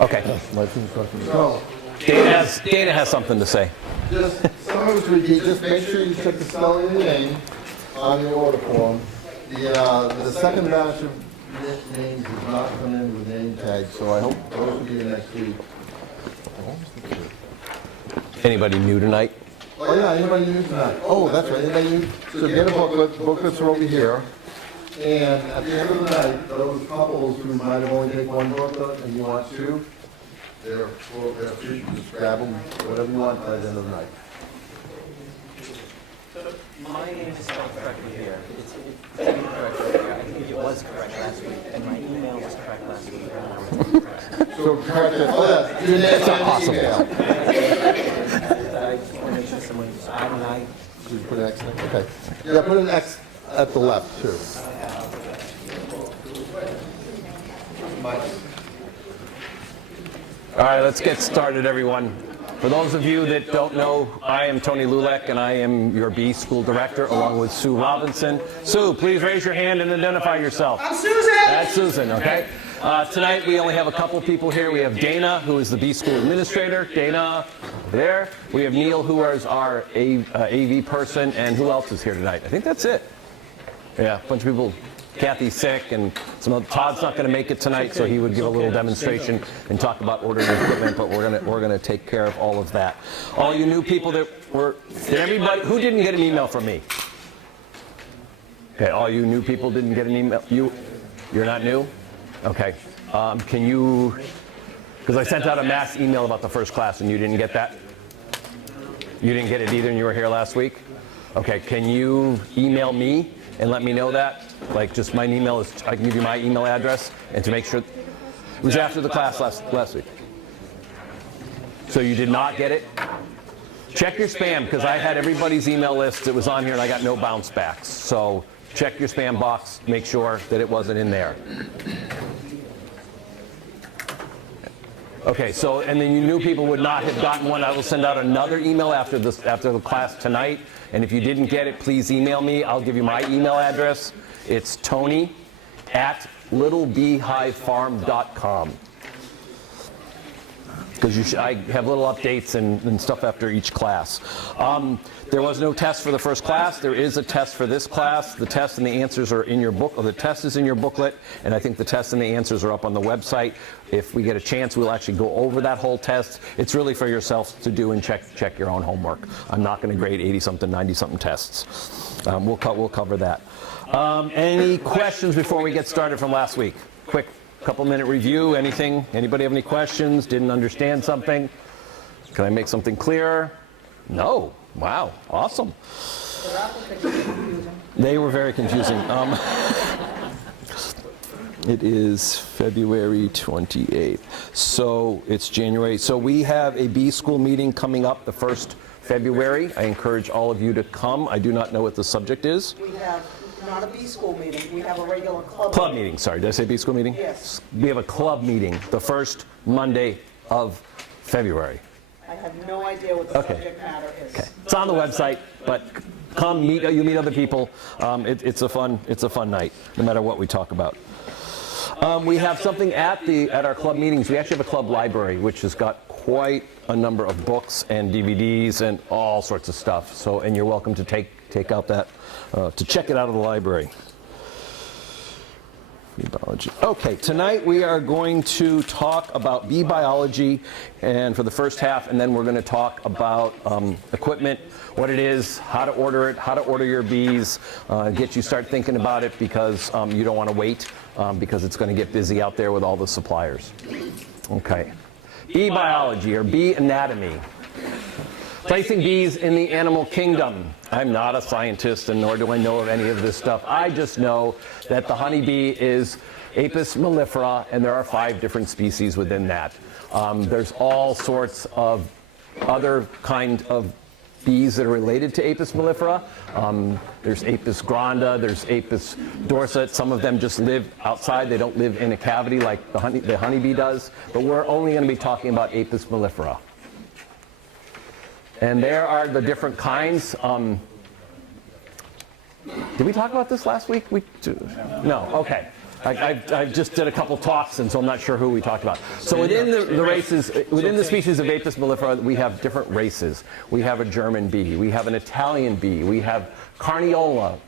Okay. So, Dana has something to say. just some of us repeat. Just make sure you check the spelling of the name on the order form. The second batch of names does not come in with name tags, so I hope those will be in next week. Anybody new tonight? Oh yeah, anybody new tonight? Oh, that's right. Anybody new? So get a booklet. Booklets are over here. And at the end of the night, those couples who might have only taken one booklet and you want two, they're free to just grab them, whatever you want by the end of the night. My name is spelled correctly here. It's incorrect right here. I think it was correct last week, and my email was correct last week. So correct it. Oh, that's your name and awesome. email. I just want to make sure someone's I. So you put an X in it? Okay. Yeah, put an X at the left, too. All right, let's get started, everyone. For those of you that don't know, I am Tony Lulek, and I am your B School Director, along with Sue Robinson. Sue, please raise your hand and identify yourself. I'm Susan. That's Susan, okay? Tonight, we only have a couple people here. We have Dana, who is the B School Administrator. Dana, there. We have Neil, who is our AV person, and who else is here tonight? I think that's it. Yeah, a bunch of people. Kathy's sick, and Todd's not going to make it tonight, so he would give a little demonstration and talk about ordering equipment. But we're going to take care of all of that. All you new people that were, did everybody who didn't get an email from me? Okay, all you new people didn't get an email. You're not new. Okay, can you? Because I sent out a mass email about the first class, and you didn't get that. You didn't get it either, and you were here last week. Okay, can you email me and let me know that? Like, just my email is, I can give you my email address, and to make sure, it was after the class last week. So you did not get it? Check your spam, because I had everybody's email list. It was on here, and I got no bounce backs. So check your spam box, make sure that it wasn't in there. Okay, so, and then you new people would not have gotten one. I will send out another email after the class tonight. And if you didn't get it, please email me. I'll give you my email address. It's tony@littlebeehivefarm.com. Because I have little updates and stuff after each class. There was no test for the first class. There is a test for this class. The test and the answers are in your book, or the test is in your booklet, and I think the test and the answers are up on the website. If we get a chance, we'll actually go over that whole test. It's really for yourself to do and check your own homework. I'm not going to grade 80-something, 90-something tests. We'll cover that. Any questions before we get started from last week? Quick couple-minute review. Anything? Anybody have any questions? Didn't understand something? Can I make something clearer? No. Wow. Awesome. They were very confusing. It is February 28th. So it's January. So we have a B school meeting coming up the 1st February. I encourage all of you to come. I do not know what the subject is. We have not a B school meeting. We have a regular club meeting. Sorry, did I say B school meeting? Yes. We have a club meeting the first Monday of February. I have no idea what the subject matter is. Okay. It's on the website, but come meet. You meet other people. It's a fun night, no matter what we talk about. We have something at our club meetings. We actually have a club library, which has got quite a number of books and DVDs and all sorts of stuff. So, and you're welcome to take out that to check it out of the library. Bee biology. Okay, tonight we are going to talk about bee biology, and for the first half, and then we're going to talk about equipment, what it is, how to order it, how to order your bees, get you start thinking about it, because you don't want to wait, because it's going to get busy out there with all the suppliers. Okay, bee biology or bee anatomy. Placing bees in the animal kingdom. I'm not a scientist, and nor do I know of any of this stuff. I just know that the honeybee is Apis mellifera, and there are 5 different species within that. There's all sorts of other kind of bees that are related to Apis mellifera. There's Apis granda, there's Apis dorsata. Some of them just live outside. They don't live in a cavity like the honeybee does. But we're only going to be talking about Apis mellifera. And there are the different kinds. Did we talk about this last week? No, okay. I just did a couple talks, and so I'm not sure who we talked about. So within the races, within the species of Apis mellifera, we have different races. We have a German bee, we have an Italian bee, we have Carniolan,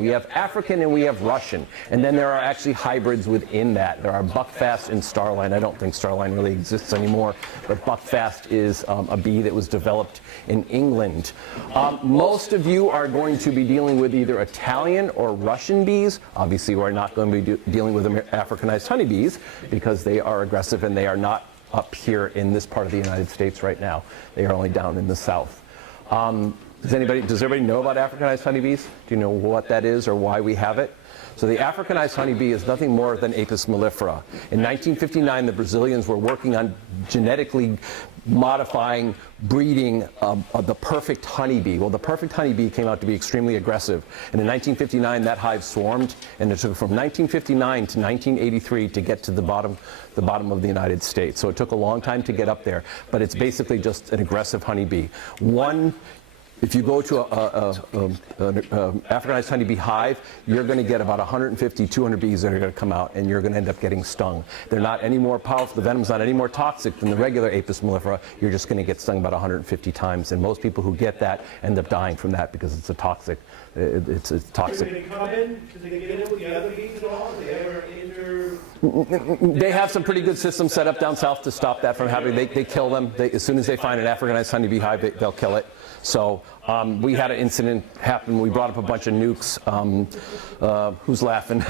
we have African, and we have Russian. And then there are actually hybrids within that. There are buckfast and starline. I don't think starline really exists anymore, but buckfast is a bee that was developed in England. Most of you are going to be dealing with either Italian or Russian bees. Obviously, we're not going to be dealing with Africanized honeybees because they are aggressive and they are not up here in this part of the United States right now. They are only down in the south. Does everybody know about Africanized honeybees? Do you know what that is or why we have it? So the Africanized honeybee is nothing more than Apis mellifera. In 1959, the Brazilians were working on genetically modifying, breeding the perfect honeybee. Well, the perfect honeybee came out to be extremely aggressive. And in 1959, that hive swarmed, and it took from 1959 to 1983 to get to the bottom of the United States. So it took a long time to get up there, but it's basically just an aggressive honeybee. If you go to an Africanized honeybee hive, you're going to get about 150, 200 bees that are going to come out, and you're going to end up getting stung. They're not any more powerful, the venom's not any more toxic than the regular Apis mellifera. You're just going to get stung about 150 times, and most people who get that end up dying from that because it's a toxic. It's toxic. Do they come in? Do they get in with the other bees at all? Do they ever They have some pretty good systems set up down south to stop that from happening. They kill them. As soon as they find an Africanized honeybee hive, they'll kill it. So we had an incident happen. We brought up a bunch of nukes. Who's laughing?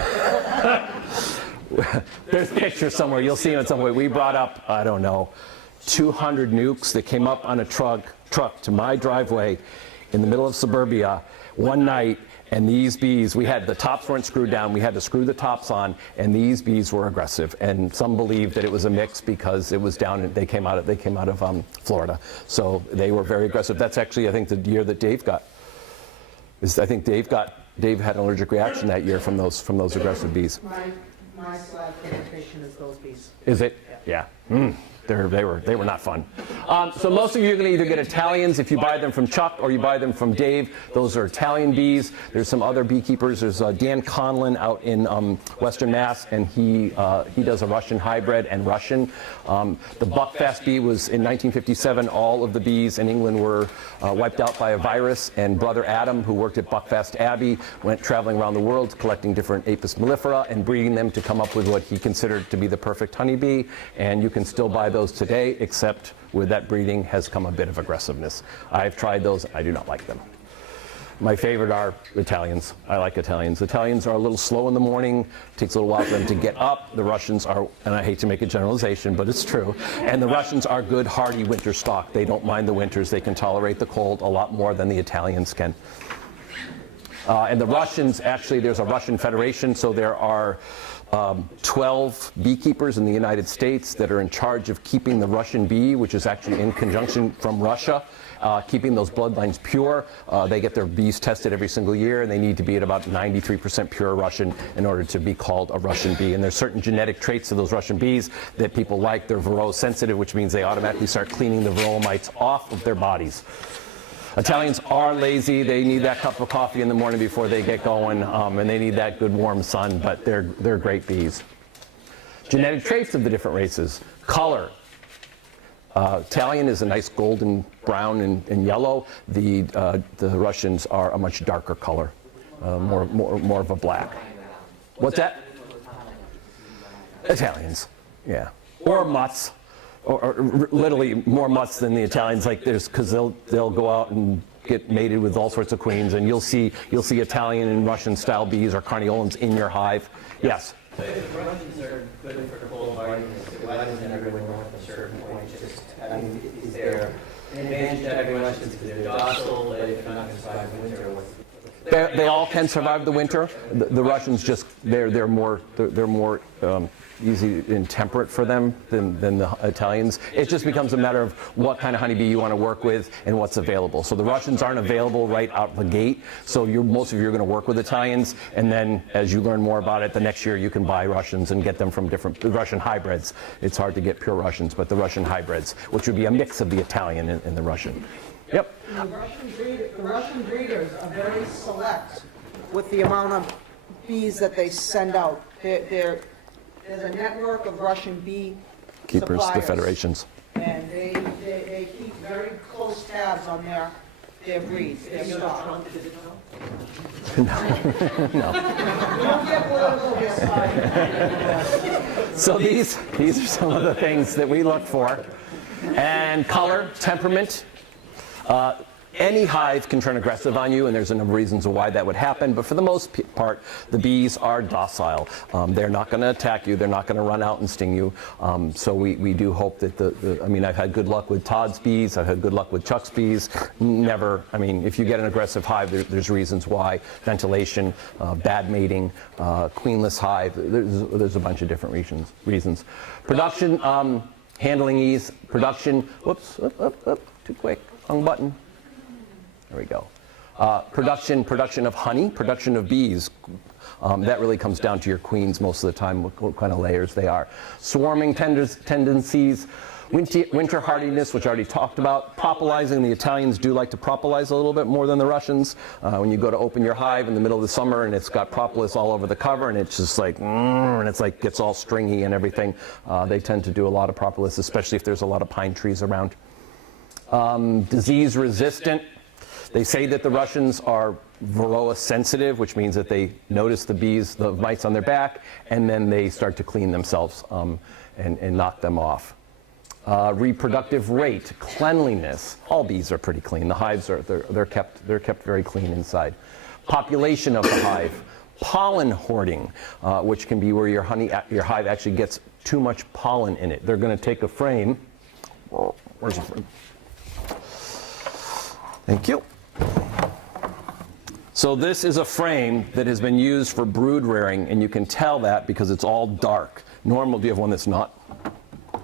There's pictures somewhere. You'll see them somewhere. We brought up, I don't know, 200 nukes that came up on a truck to my driveway in the middle of suburbia one night. And these bees, the tops weren't screwed down. We had to screw the tops on, and these bees were aggressive. And some believe that it was a mix because it was down. They came out of Florida, so they were very aggressive. That's actually, I think, the year that Dave got. Dave had an allergic reaction that year from those aggressive bees. My slide presentation is those bees. Is it? Yeah. They were not fun. So most of you are going to either get Italians if you buy them from Chuck or you buy them from Dave. Those are Italian bees. There's some other beekeepers. There's Dan Conlon out in Western Mass, and he does a Russian hybrid and Russian. The buckfast bee was in 1957. All of the bees in England were wiped out by a virus, and Brother Adam, who worked at Buckfast Abbey, went traveling around the world collecting different Apis mellifera and breeding them to come up with what he considered to be the perfect honeybee. And you can still buy those today, except with that breeding has come a bit of aggressiveness. I've tried those. I do not like them. My favorite are Italians. I like Italians. Italians are a little slow in the morning. It takes a little while for them to get up. The Russians are, and I hate to make a generalization, but it's true. And the Russians are good, hardy winter stock. They don't mind the winters. They can tolerate the cold a lot more than the Italians can. And the Russians, actually, there's a Russian federation, so there are 12 beekeepers in the United States that are in charge of keeping the Russian bee, which is actually in conjunction from Russia, keeping those bloodlines pure. They get their bees tested every single year, and they need to be at about 93% pure Russian in order to be called a Russian bee. And there's certain genetic traits of those Russian bees that people like. They're varroa sensitive, which means they automatically start cleaning the varroa mites off of their bodies. Italians are lazy. They need that cup of coffee in the morning before they get going, and they need that good warm sun, but they're great bees. Genetic traits of the different races. Color. Italian is a nice golden brown and yellow. The Russians are a much darker color, more of a black. What's that? Italians, yeah. Or mutts. Or literally more mutts than the Italians, because they'll go out and get mated with all sorts of queens, and you'll see Italian and Russian style bees or carniolans in your hive. Yes. So if Russians are good for cold hardiness, why doesn't everyone know at a certain point? Is there an advantage to having Russians because they're docile, but if they're not going to survive winter? They all can survive the winter. The Russians just they're more easy and temperate for them than the Italians. It just becomes a matter of what kind of honeybee you want to work with and what's available. So the Russians aren't available right out the gate. So most of you are going to work with Italians, and then as you learn more about it, the next year you can buy Russians and get them from different Russian hybrids. It's hard to get pure Russians, but the Russian hybrids, which would be a mix of the Italian and the Russian. Yep. The Russian breeders are very select with the amount of bees that they send out. There's a network of Russian bee Keepers, the suppliers, federations. and they keep very close tabs on their breeds, their stock. You don't get political this side. So these are some of the things that we look for. And color, temperament. Any hive can turn aggressive on you, and there's a number of reasons why that would happen, but for the most part, the bees are docile. They're not going to attack you. They're not going to run out and sting you. So we do hope that I mean, I've had good luck with Todd's bees. I've had good luck with Chuck's bees. Never, I mean, if you get an aggressive hive, there's reasons why. Ventilation, bad mating, queenless hive. There's a bunch of different reasons. Production, handling ease, production, whoops, too quick, wrong button. There we go. Production of honey, production of bees. That really comes down to your queens most of the time, what kind of layers they are. Swarming tendencies, winter hardiness, which I already talked about. Propolising, the Italians do like to propolize a little bit more than the Russians. When you go to open your hive in the middle of the summer and it's got propolis all over the cover and it's just like, and it's like gets all stringy and everything, they tend to do a lot of propolis, especially if there's a lot of pine trees around. Disease resistant. They say that the Russians are varroa sensitive, which means that they notice the mites on their back, and then they start to clean themselves and knock them off. Reproductive rate, cleanliness. All bees are pretty clean. The hives are they're kept very clean inside. Population of the hive. Pollen hoarding, which can be where your hive actually gets too much pollen in it. They're going to take a frame. Where's the frame? Thank you. So this is a frame that has been used for brood rearing, and you can tell that because it's all dark. Normal, do you have one that's not?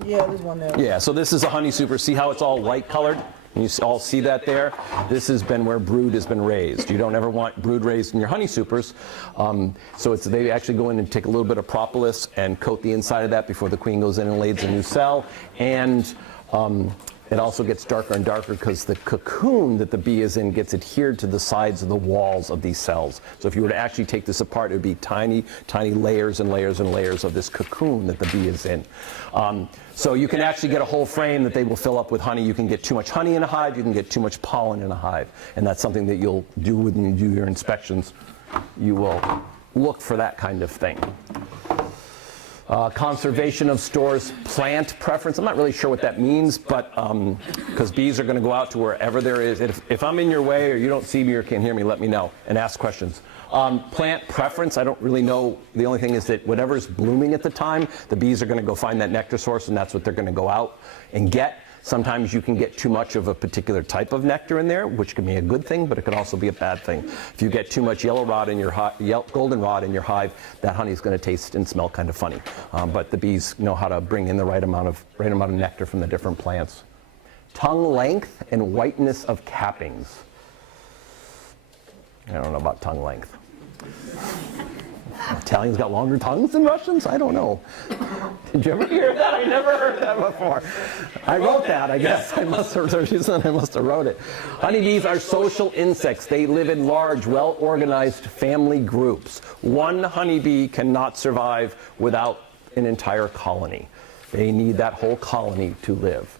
Yeah, there's one there. Yeah, so this is a honey super. See how it's all light colored? You all see that there? This has been where brood has been raised. You don't ever want brood raised in your honey supers. So they actually go in and take a little bit of propolis and coat the inside of that before the queen goes in and lays a new cell. And it also gets darker and darker because the cocoon that the bee is in gets adhered to the sides of the walls of these cells. So if you were to actually take this apart, it would be tiny, tiny layers and layers and layers of this cocoon that the bee is in. So you can actually get a whole frame that they will fill up with honey. You can get too much honey in a hive. You can get too much pollen in a hive. And that's something that you'll do when you do your inspections. You will look for that kind of thing. Conservation of stores, plant preference. I'm not really sure what that means, but because bees are going to go out to wherever there is. If I'm in your way or you don't see me or can't hear me, let me know and ask questions. Plant preference, I don't really know. The only thing is that whatever's blooming at the time, the bees are going to go find that nectar source, and that's what they're going to go out and get. Sometimes you can get too much of a particular type of nectar in there, which can be a good thing, but it can also be a bad thing. If you get too much goldenrod in your hive, that honey is going to taste and smell kind of funny. But the bees know how to bring in the right amount of nectar from the different plants. Tongue length and whiteness of cappings. I don't know about tongue length. Italians got longer tongues than Russians? I don't know. Did you ever hear that? I never heard that before. I wrote that, I guess. I must have wrote it. Honeybees are social insects. They live in large, well-organized family groups. One honeybee cannot survive without an entire colony. They need that whole colony to live.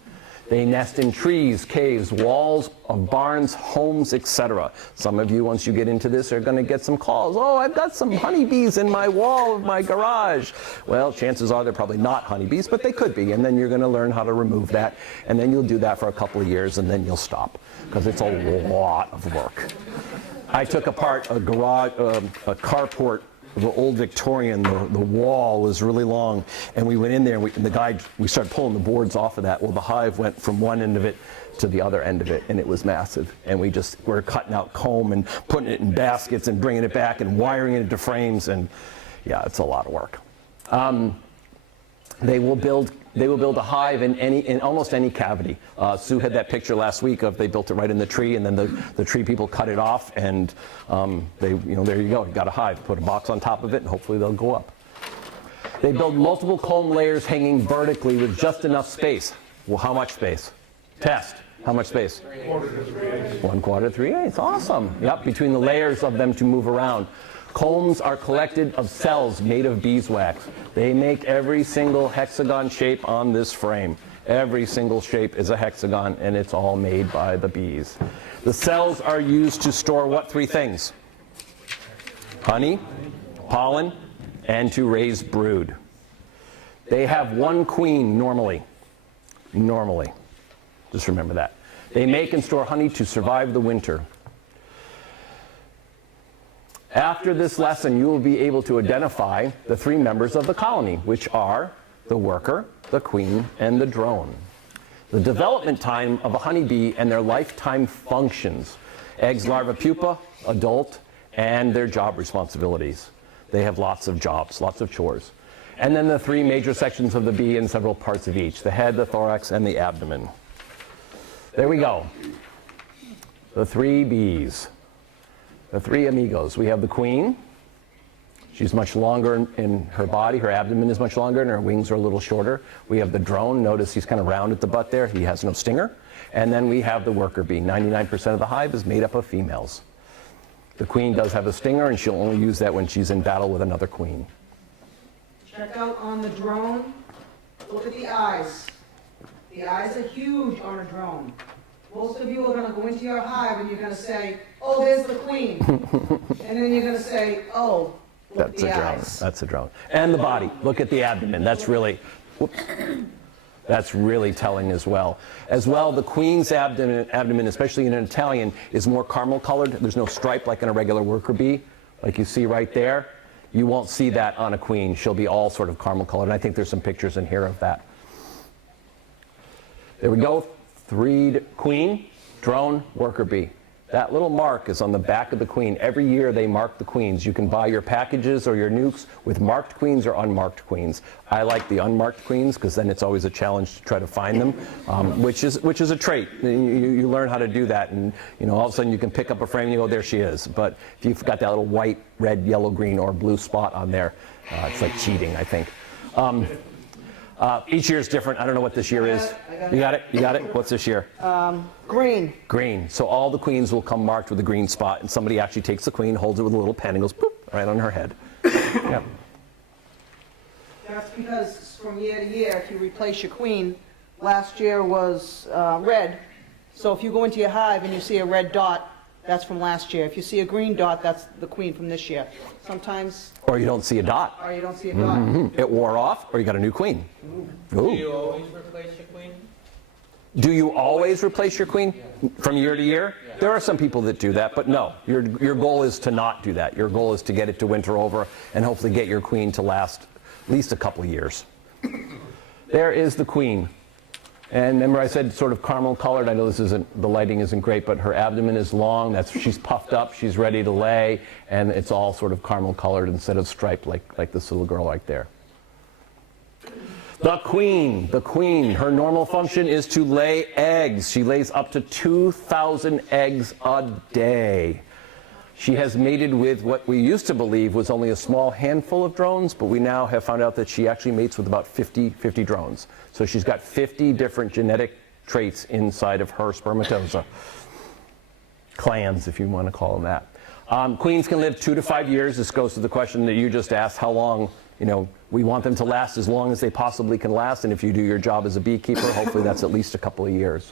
They nest in trees, caves, walls of barns, homes, etc. Some of you, once you get into this, are going to get some calls. Oh, I've got some honeybees in my wall of my garage. Well, chances are they're probably not honeybees, but they could be. And then you're going to learn how to remove that. And then you'll do that for a couple of years, and then you'll stop because it's a lot of work. I took apart a carport old Victorian. The wall was really long, and we went in there, and we started pulling the boards off of that. Well, the hive went from one end of it to the other end of it, and it was massive. And we're cutting out comb and putting it in baskets and bringing it back and wiring it into frames, and yeah, it's a lot of work. They will build a hive in almost any cavity. Sue had that picture last week of they built it right in the tree, and then the tree people cut it off, and there you go. You got a hive. Put a box on top of it, and hopefully they'll go up. They build multiple comb layers hanging vertically with just enough space. Well, how much space? Test. How much space? 1/4 to 3/8. Awesome. Yep. Between the layers of them to move around. Combs are collected of cells made of beeswax. They make every single hexagon shape on this frame. Every single shape is a hexagon, and it's all made by the bees. The cells are used to store what three things? Honey, pollen, and to raise brood. They have one queen normally. Normally. Just remember that. They make and store honey to survive the winter. After this lesson, you will be able to identify the three members of the colony, which are the worker, the queen, and the drone. The development time of a honeybee and their lifetime functions: eggs, larva, pupa, adult, and their job responsibilities. They have lots of jobs, lots of chores. And then the three major sections of the bee and several parts of each: the head, the thorax, and the abdomen. There we go. The three bees. The three amigos. We have the queen. She's much longer in her body. Her abdomen is much longer, and her wings are a little shorter. We have the drone. Notice he's kind of round at the butt there. He has no stinger. And then we have the worker bee. 99% of the hive is made up of females. The queen does have a stinger, and she'll only use that when she's in battle with another queen. Check out on the drone. Look at the eyes. The eyes are huge on a drone. Most of you are going to go into your hive and you're going to say, oh, there's the queen. And then you're going to say, oh, look at the eyes. That's a drone. And the body. Look at the abdomen. That's really telling as well. As well, the queen's abdomen, especially in an Italian, is more caramel colored. There's no stripe like in a regular worker bee, like you see right there. You won't see that on a queen. She'll be all sort of caramel colored. And I think there's some pictures in here of that. There we go. Three queen, drone, worker bee. That little mark is on the back of the queen. Every year they mark the queens. You can buy your packages or your nukes with marked queens or unmarked queens. I like the unmarked queens because then it's always a challenge to try to find them, which is a trait. You learn how to do that, and all of a sudden you can pick up a frame and you go, there she is. But if you've got that little white, red, yellow, green, or blue spot on there, it's like cheating, I think. Each year is different. I don't know what this year is. You got it? You got it? What's this year? Green. Green. So all the queens will come marked with a green spot, and somebody actually takes the queen, holds it with a little pen, and goes boop right on her head. Yep. That's because from year to year, if you replace your queen, last year was red. So if you go into your hive and you see a red dot, that's from last year. If you see a green dot, that's the queen from this year. Sometimes. Or you don't see a dot. Or you don't see a dot. Mm-hmm. It wore off, or you got a new queen. Do you always replace your queen? Do you always replace your queen from year to year? Yeah. There are some people that do that, but no. Your goal is to not do that. Your goal is to get it to winter over and hopefully get your queen to last at least a couple of years. There is the queen. And remember I said sort of caramel colored. I know the lighting isn't great, but her abdomen is long. She's puffed up. She's ready to lay, and it's all sort of caramel colored instead of striped like this little girl right there. The queen, her normal function is to lay eggs. She lays up to 2,000 eggs a day. She has mated with what we used to believe was only a small handful of drones, but we now have found out that she actually mates with about 50 drones. So she's got 50 different genetic traits inside of her spermatozoa. Clans, if you want to call them that. Queens can live 2 to 5 years. This goes to the question that you just asked, how long. We want them to last as long as they possibly can last, and if you do your job as a beekeeper, hopefully that's at least a couple of years.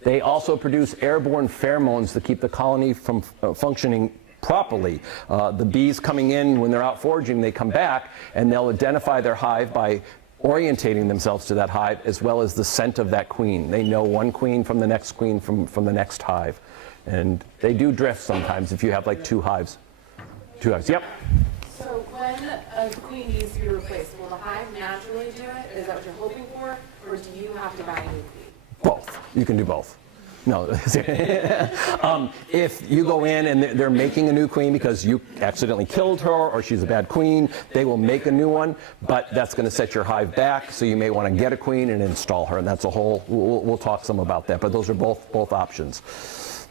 They also produce airborne pheromones that keep the colony from functioning properly. The bees coming in, when they're out foraging, they come back, and they'll identify their hive by orientating themselves to that hive, as well as the scent of that queen. They know one queen from the next queen from the next hive. And they do drift sometimes if you have like two hives. Yep. when a queen needs to be replaced, will the hive naturally do it? Is that what you're hoping for? Or do you have to buy a new queen? Both. You can do both. No. If you go in and they're making a new queen because you accidentally killed her or she's a bad queen, they will make a new one, but that's going to set your hive back, so you may want to get a queen and install her, and that's a whole, we'll talk some about that, but those are both options.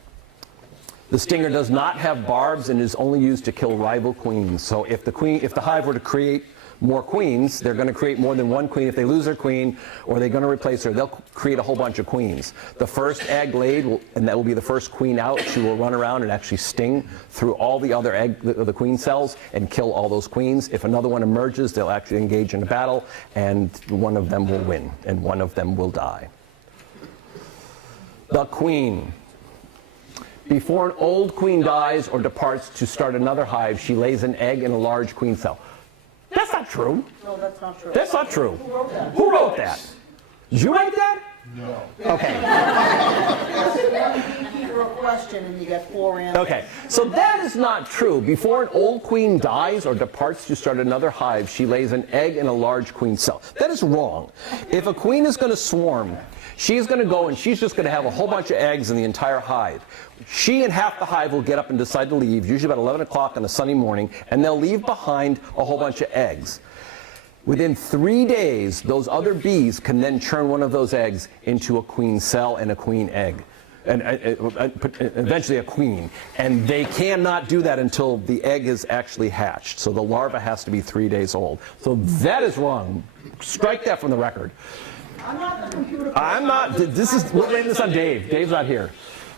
The stinger does not have barbs and is only used to kill rival queens. So if the hive were to create more queens, they're going to create more than one queen. If they lose their queen or they're going to replace her, they'll create a whole bunch of queens. The first egg laid, and that will be the first queen out, she will run around and actually sting through all the other the queen cells and kill all those queens. If another one emerges, they'll actually engage in a battle, and one of them will win, and one of them will die. The queen. Before an old queen dies or departs to start another hive, she lays an egg in a large queen cell. That's not true. No, that's not true. That's not true. Who wrote that? Who wrote that? Did you write that? No. Okay. One beekeeper a question and you get 4 answers. Okay. So that is not true. Before an old queen dies or departs to start another hive, she lays an egg in a large queen cell. That is wrong. If a queen is going to swarm, she's going to go and she's just going to have a whole bunch of eggs in the entire hive. She and half the hive will get up and decide to leave, usually about 11 o'clock on a sunny morning, and they'll leave behind a whole bunch of eggs. Within 3 days, those other bees can then churn one of those eggs into a queen cell and a queen egg, and eventually a queen. And they cannot do that until the egg is actually hatched. So the larva has to be 3 days old. So that is wrong. Strike that from the record. I'm not the computer. I'm not. This is, we're laying this on Dave. Dave's not here.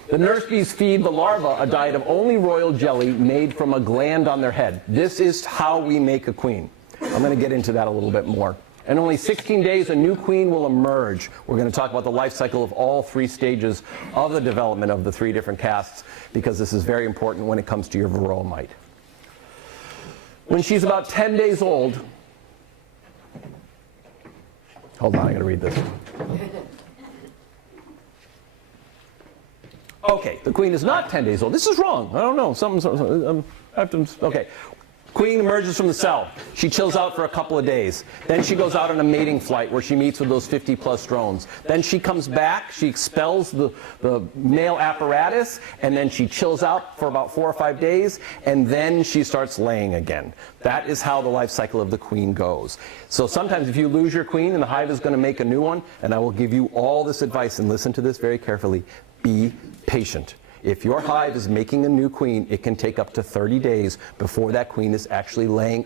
The nurse bees feed the larva a diet of only royal jelly made from a gland on their head. This is how we make a queen. I'm going to get into that a little bit more. In only 16 days, a new queen will emerge. We're going to talk about the life cycle of all 3 stages of the development of the 3 different castes, because this is very important when it comes to your varroa mite. When she's about 10 days old, hold on, I got to read this. Okay, the queen is not 10 days old. This is wrong. I don't know. Okay. Queen emerges from the cell. She chills out for a couple of days. Then she goes out on a mating flight where she meets with those 50-plus drones. Then she comes back, she expels the male apparatus, and then she chills out for about 4 or 5 days, and then she starts laying again. That is how the life cycle of the queen goes. So sometimes if you lose your queen and the hive is going to make a new one, and I will give you all this advice, and listen to this very carefully, be patient. If your hive is making a new queen, it can take up to 30 days before that queen is actually laying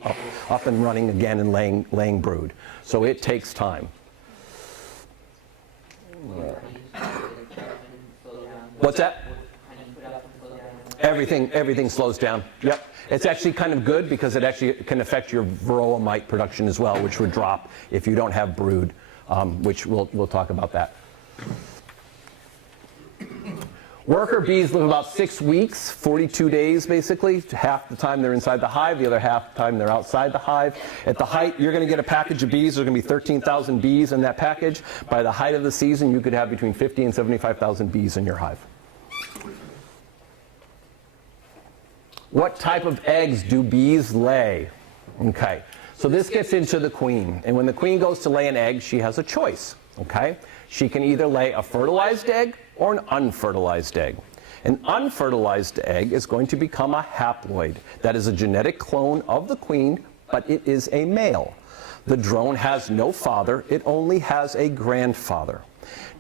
up and running again and laying brood. So it takes time. What's that? Everything slows down. Yep. It's actually kind of good because it actually can affect your varroa mite production as well, which would drop if you don't have brood, which we'll talk about that. Worker bees live about 6 weeks, 42 days basically. Half the time they're inside the hive, the other half the time they're outside the hive. At the height, you're going to get a package of bees. There's going to be 13,000 bees in that package. By the height of the season, you could have between 50 and 75,000 bees in your hive. What type of eggs do bees lay? Okay, so this gets into the queen. And when the queen goes to lay an egg, she has a choice. Okay, she can either lay a fertilized egg or an unfertilized egg. An unfertilized egg is going to become a haploid. That is a genetic clone of the queen, but it is a male. The drone has no father, it only has a grandfather.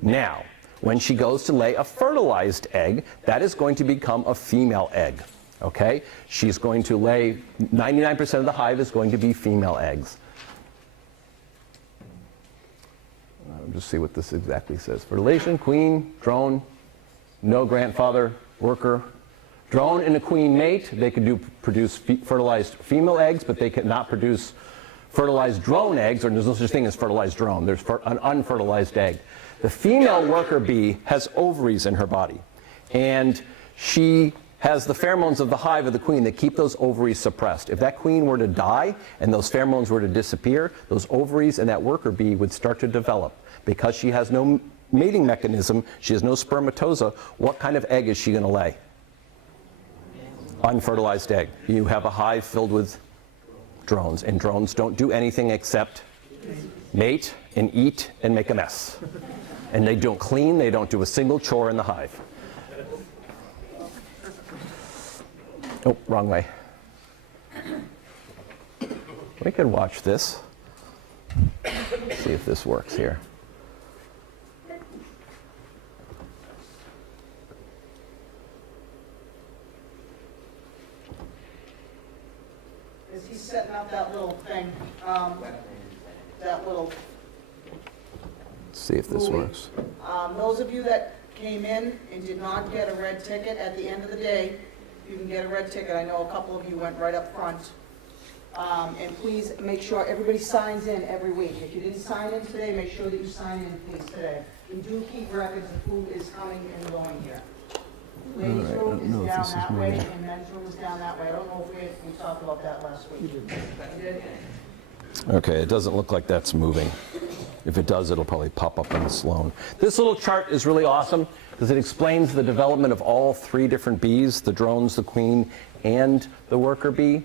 Now, when she goes to lay a fertilized egg, that is going to become a female egg. Okay? She's going to lay, 99% of the hive is going to be female eggs. Just see what this exactly says. Fertilization, queen, drone, no grandfather, worker. Drone and a queen mate, they can produce fertilized female eggs, but they cannot produce fertilized drone eggs, or there's no such thing as fertilized drone. There's an unfertilized egg. The female worker bee has ovaries in her body, and she has the pheromones of the hive of the queen that keep those ovaries suppressed. If that queen were to die and those pheromones were to disappear, those ovaries in that worker bee would start to develop. Because she has no mating mechanism, she has no spermatoza, what kind of egg is she going to lay? Unfertilized egg. You have a hive filled with drones, and drones don't do anything except mate and eat and make a mess. And they don't clean, they don't do a single chore in the hive. Oh, wrong way. We could watch this. See if this works here. Is he setting up that little thing, that little, Let's see if this works. those of you that came in and did not get a red ticket, at the end of the day, you can get a red ticket. I know a couple of you went right up front. And please make sure everybody signs in every week. If you didn't sign in today, make sure that you sign in please today. We do keep records of who is coming and going here. Ladies' room is down that way, and men's room is down that way. I don't know if we talked about that last week. You did? Okay, it doesn't look like that's moving. If it does, it'll probably pop up on the Sloan. This little chart is really awesome because it explains the development of all three different bees, the drones, the queen, and the worker bee.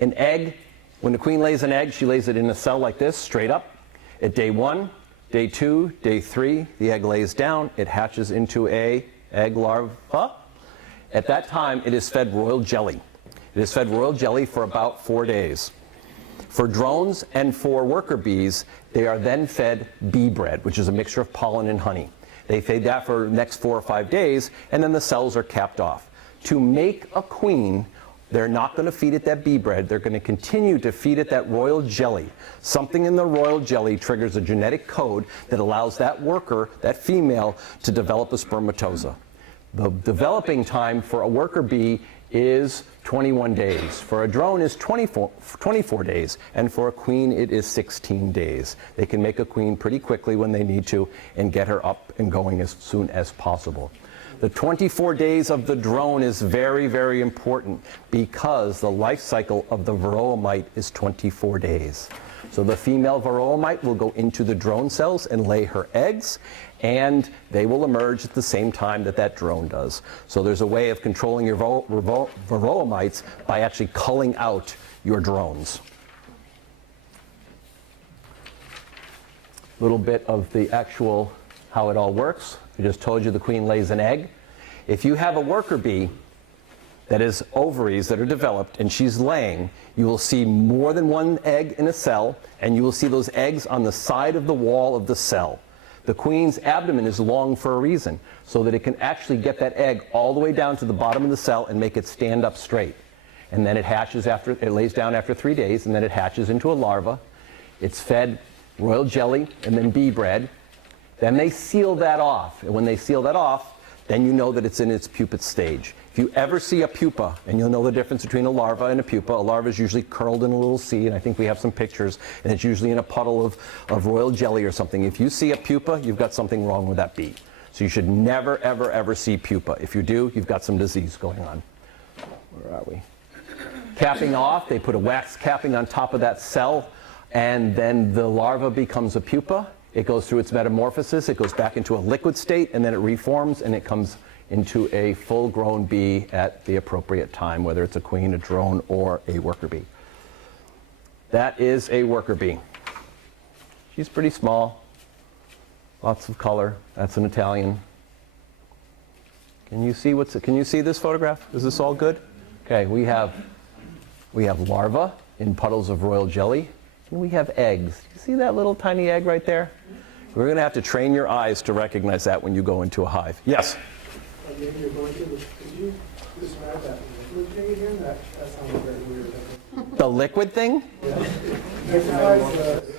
An egg, when the queen lays an egg, she lays it in a cell like this, straight up. At day 1, day 2, day 3, the egg lays down, it hatches into a egg larva. At that time, it is fed royal jelly. It is fed royal jelly for about 4 days. For drones and for worker bees, they are then fed bee bread, which is a mixture of pollen and honey. They feed that for the next 4 or 5 days, and then the cells are capped off. To make a queen, they're not going to feed it that bee bread. They're going to continue to feed it that royal jelly. Something in the royal jelly triggers a genetic code that allows that worker, that female, to develop a spermatozoa. The developing time for a worker bee is 21 days. For a drone is 24 days. And for a queen, it is 16 days. They can make a queen pretty quickly when they need to and get her up and going as soon as possible. The 24 days of the drone is very, very important because the life cycle of the varroa mite is 24 days. So the female varroa mite will go into the drone cells and lay her eggs, and they will emerge at the same time that that drone does. So there's a way of controlling your varroa mites by actually culling out your drones. A little bit of the actual how it all works. I just told you the queen lays an egg. If you have a worker bee that is ovaries that are developed and she's laying, you will see more than one egg in a cell, and you will see those eggs on the side of the wall of the cell. The queen's abdomen is long for a reason, so that it can actually get that egg all the way down to the bottom of the cell and make it stand up straight. And then it hatches after, it lays down after 3 days, and then it hatches into a larva. It's fed royal jelly and then bee bread. Then they seal that off, and when they seal that off, then you know that it's in its pupate stage. If you ever see a pupa, and you'll know the difference between a larva and a pupa, a larva is usually curled in a little C, and I think we have some pictures, and it's usually in a puddle of royal jelly or something. If you see a pupa, you've got something wrong with that bee. So you should never, ever, ever see pupa. If you do, you've got some disease going on. Where are we? Capping off, they put a wax capping on top of that cell, and then the larva becomes a pupa. It goes through its metamorphosis, it goes back into a liquid state, and then it reforms, and it comes into a full-grown bee at the appropriate time, whether it's a queen, a drone, or a worker bee. That is a worker bee. She's pretty small, lots of color. That's an Italian. Can you see this photograph? Is this all good? Okay, we have larvae in puddles of royal jelly. And we have eggs. You see that little tiny egg right there? We're going to have to train your eyes to recognize that when you go into a hive. Yes? You're going to, could you describe that liquid thing again? That sounds very weird. The liquid thing?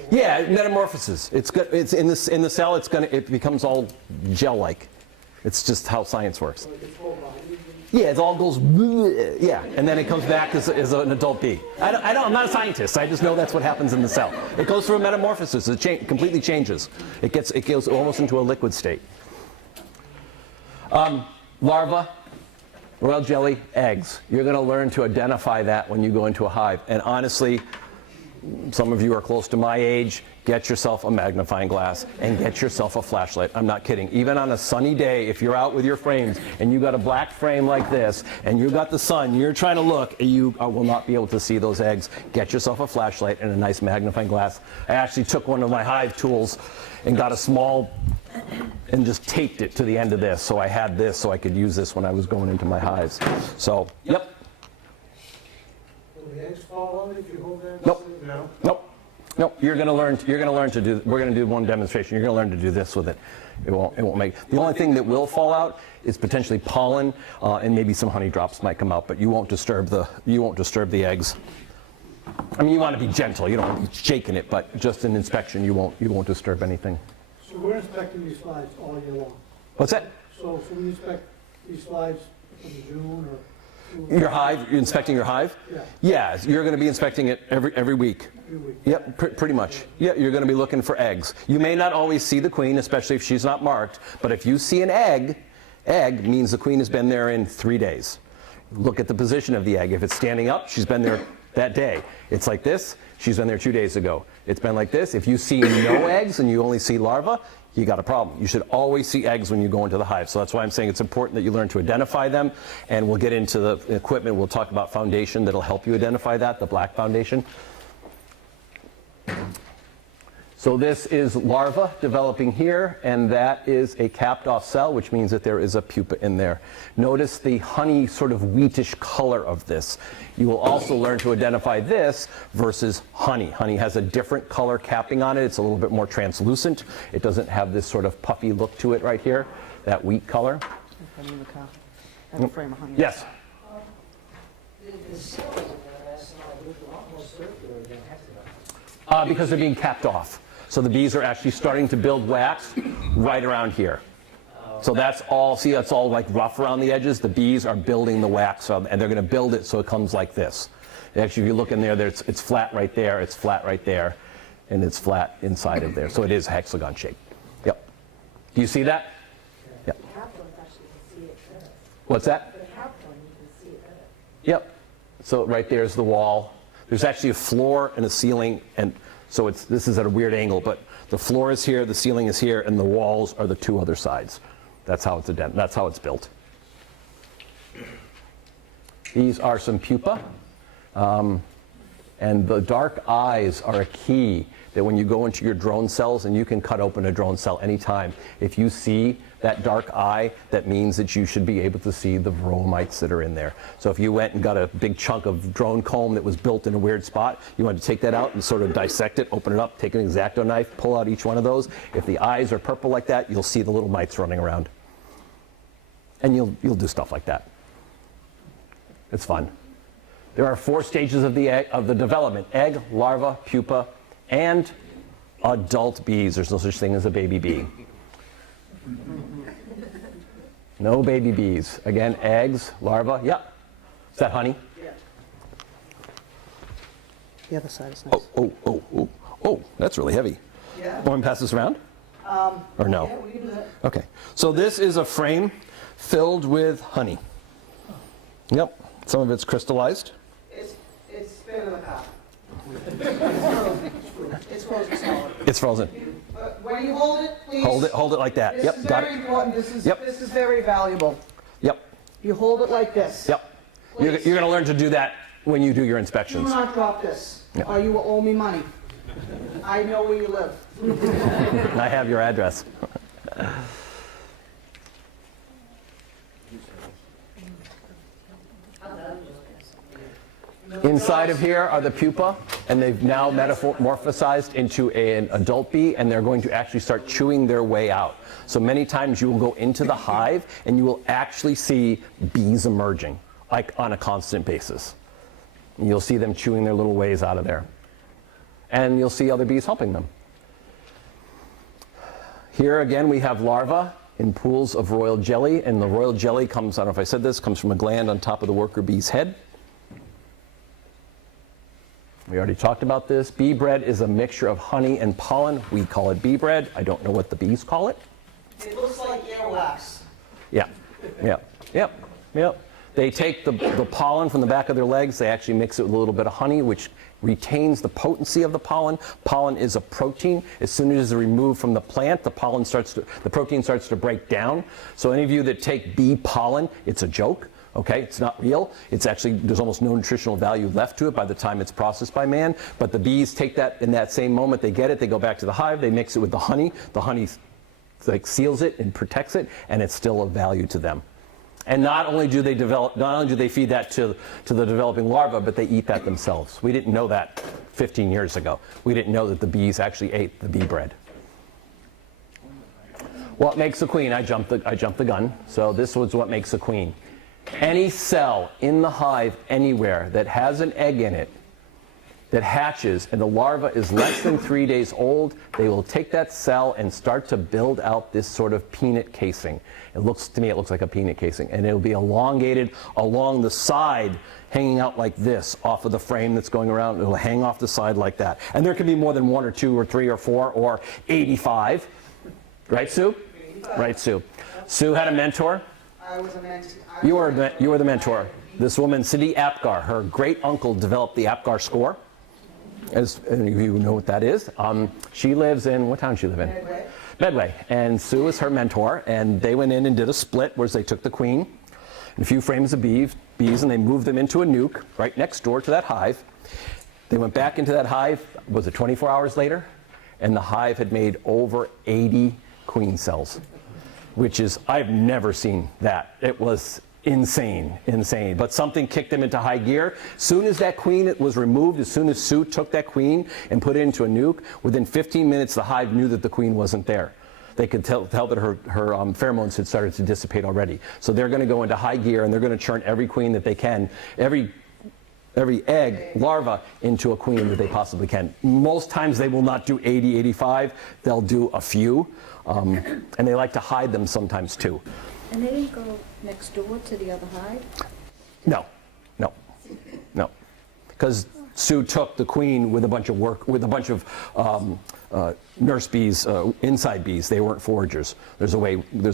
Yeah, it metamorphoses. It's in the cell. It becomes all gel-like. It's just how science works. Yeah, it all goes, yeah, and then it comes back as an adult bee. I'm not a scientist. I just know that's what happens in the cell. It goes through a metamorphosis. It completely changes. It goes almost into a liquid state. Larva, royal jelly, eggs. You're going to learn to identify that when you go into a hive. And honestly, some of you are close to my age, get yourself a magnifying glass and get yourself a flashlight. I'm not kidding. Even on a sunny day, if you're out with your frames and you got a black frame like this and you got the sun, you're trying to look, you will not be able to see those eggs. Get yourself a flashlight and a nice magnifying glass. I actually took one of my hive tools and got a small and just taped it to the end of this, so I had this so I could use this when I was going into my hives. So, yep. Will the eggs fall out if you hold that? Nope. No? Nope. Nope. You're going to learn to do, we're going to do one demonstration. You're going to learn to do this with it. It won't make, the only thing that will fall out is potentially pollen, and maybe some honey drops might come out, but you won't disturb the eggs. I mean, you want to be gentle. You don't want to be shaking it, but just in inspection, you won't disturb anything. So we're inspecting these slides all year long. What's that? So we inspect these slides in June or? Your hive? You're inspecting your hive? Yeah. Yeah, you're going to be inspecting it every week. Every week. Yep, pretty much. Yeah, you're going to be looking for eggs. You may not always see the queen, especially if she's not marked, but if you see an egg means the queen has been there in 3 days. Look at the position of the egg. If it's standing up, she's been there that day. It's like this, she's been there 2 days ago. It's been like this. If you see no eggs and you only see larvae, you got a problem. You should always see eggs when you go into the hive. So that's why I'm saying it's important that you learn to identify them, and we'll get into the equipment. We'll talk about foundation that'll help you identify that, the black foundation. So this is larva developing here, and that is a capped off cell, which means that there is a pupa in there. Notice the honey sort of wheatish color of this. You will also learn to identify this versus honey. Honey has a different color capping on it. It's a little bit more translucent. It doesn't have this sort of puffy look to it right here, that wheat color. Yes? Because they're being capped off. So the bees are actually starting to build wax right around here. So that's all, see, that's all like rough around the edges. The bees are building the wax, and they're going to build it so it comes like this. Actually, if you look in there, it's flat right there, it's flat right there, and it's flat inside of there. So it is hexagon shaped. Yep. Do you see that? Yep. What's that? Yep. So right there's the wall. There's actually a floor and a ceiling, and so this is at a weird angle, but the floor is here, the ceiling is here, and the walls are the two other sides. That's how it's built. These are some pupa, and the dark eyes are a key that when you go into your drone cells, and you can cut open a drone cell anytime, if you see that dark eye, that means that you should be able to see the varroa mites that are in there. So if you went and got a big chunk of drone comb that was built in a weird spot, you want to take that out and sort of dissect it, open it up, take an X-Acto knife, pull out each one of those. If the eyes are purple like that, you'll see the little mites running around. And you'll do stuff like that. It's fun. There are 4 stages of the development: egg, larva, pupa, and adult bees. There's no such thing as a baby bee. No baby bees. Again, eggs, larvae. Yeah. Is that honey? Yeah. The other side is nice. Oh, that's really heavy. Yeah. Want me to pass this around? Or no? Yeah, we can do that. Okay. So this is a frame filled with honey. Yep. Some of it's crystallized. It's bigger than a cup. It's frozen solid. It's frozen. But when you hold it, please. Hold it like that. This Yep, is got very it. important. This is Yep. this is very valuable. Yep. You hold it like this. Yep. You're Please. going to learn to do that when you do your Do inspections. not drop this, Yeah. or you will owe me money. I know where you live. And I have your address. Inside of here are the pupa, and they've now metamorphosized into an adult bee, and they're going to actually start chewing their way out. So many times you will go into the hive and you will actually see bees emerging, like on a constant basis. And you'll see them chewing their little ways out of there. And you'll see other bees helping them. Here again we have larvae in pools of royal jelly, and the royal jelly comes, I don't know if I said this, comes from a gland on top of the worker bee's head. We already talked about this. Bee bread is a mixture of honey and pollen. We call it bee bread. I don't know what the bees call it. It looks like earwax. Yeah. They take the pollen from the back of their legs, they actually mix it with a little bit of honey, which retains the potency of the pollen. Pollen is a protein. As soon as it's removed from the plant, the protein starts to break down. So any of you that take bee pollen, it's a joke. Okay, it's not real. It's actually, there's almost no nutritional value left to it by the time it's processed by man. But the bees take that in that same moment, they get it, they go back to the hive, they mix it with the honey. The honey like seals it and protects it, and it's still of value to them. And not only do they feed that to the developing larva, but they eat that themselves. We didn't know that 15 years ago. We didn't know that the bees actually ate the bee bread. What makes a queen? I jumped the gun. So this was what makes a queen. Any cell in the hive anywhere that has an egg in it that hatches and the larva is less than 3 days old, they will take that cell and start to build out this sort of peanut casing. It looks like a peanut casing, and it'll be elongated along the side, hanging out like this off of the frame that's going around. It'll hang off the side like that. And there can be more than 1 or 2 or 3 or 4 or 85. Right, Sue? 85. Right, Sue. Sue had a mentor. I was a mentor. You were the mentor. This woman, Cindy Apgar, her great uncle developed the Apgar score. As any of you know what that is. She lives in, what town does she live in? Medway. And Sue is her mentor, and they went in and did a split where they took the queen and a few frames of bees, and they moved them into a nuke right next door to that hive. They went back into that hive, was it 24 hours later? And the hive had made over 80 queen cells, which is, I've never seen that. It was insane. But something kicked them into high gear. Soon as that queen was removed, as soon as Sue took that queen and put it into a nuke, within 15 minutes the hive knew that the queen wasn't there. They could tell that her pheromones had started to dissipate already. So they're going to go into high gear, and they're going to churn every queen that they can, every egg, larva, into a queen that they possibly can. Most times they will not do 80, 85. They'll do a few. And they like to hide them sometimes too. And they didn't go next door to the other hive? No. Because Sue took the queen with a bunch of nurse bees, inside bees. They weren't foragers. There's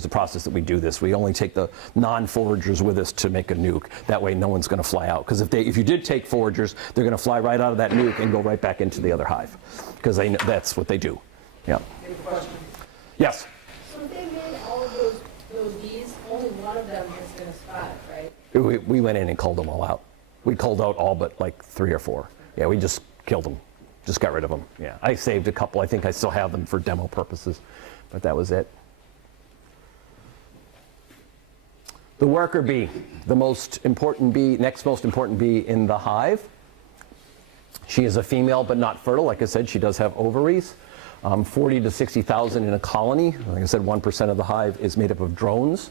a process that we do this. We only take the non-foragers with us to make a nuke. That way no one's going to fly out. Because if you did take foragers, they're going to fly right out of that nuke and go right back into the other hive. Because that's what they do. Yeah. Any question? Yes? So if they made all of those bees, only one of them has been a spot, right? We went in and culled them all out. We culled out all but like 3 or 4. Yeah, we just killed them. Just got rid of them. Yeah, I saved a couple. I think I still have them for demo purposes, but that was it. The worker bee, the most important bee, next most important bee in the hive. She is a female but not fertile. Like I said, she does have ovaries. 40 to 60,000 in a colony. Like I said, 1% of the hive is made up of drones.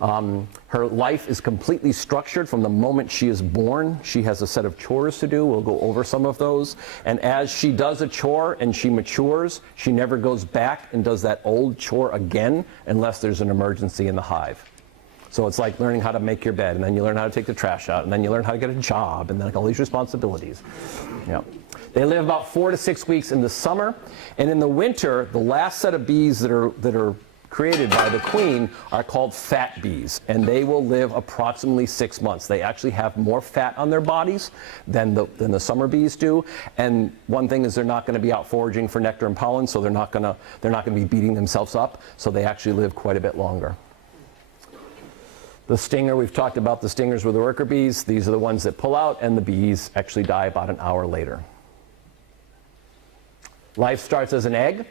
Her life is completely structured from the moment she is born. She has a set of chores to do. We'll go over some of those. And as she does a chore and she matures, she never goes back and does that old chore again unless there's an emergency in the hive. So it's like learning how to make your bed, and then you learn how to take the trash out, and then you learn how to get a job, and then like all these responsibilities. Yeah. They live about 4 to 6 weeks in the summer, and in the winter, the last set of bees that are created by the queen are called fat bees, and they will live approximately 6 months. They actually have more fat on their bodies than the summer bees do. And one thing is they're not going to be out foraging for nectar and pollen, so they're not going to be beating themselves up. So they actually live quite a bit longer. The stinger, we've talked about the stingers with the worker bees. These are the ones that pull out, and the bees actually die about an hour later. Life starts as an egg,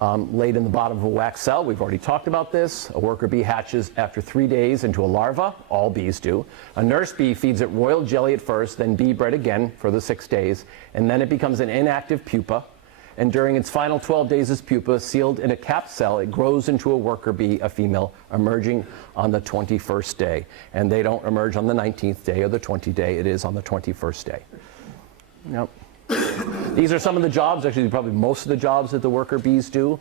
laid in the bottom of a wax cell. We've already talked about this. A worker bee hatches after 3 days into a larva. All bees do. A nurse bee feeds it royal jelly at first, then bee bread again for the 6 days, and then it becomes an inactive pupa. And during its final 12 days as pupa, sealed in a capped cell, it grows into a worker bee, a female, emerging on the 21st day. And they don't emerge on the 19th day or the 20th day. It is on the 21st day. Yep. These are some of the jobs, actually probably most of the jobs that the worker bees do.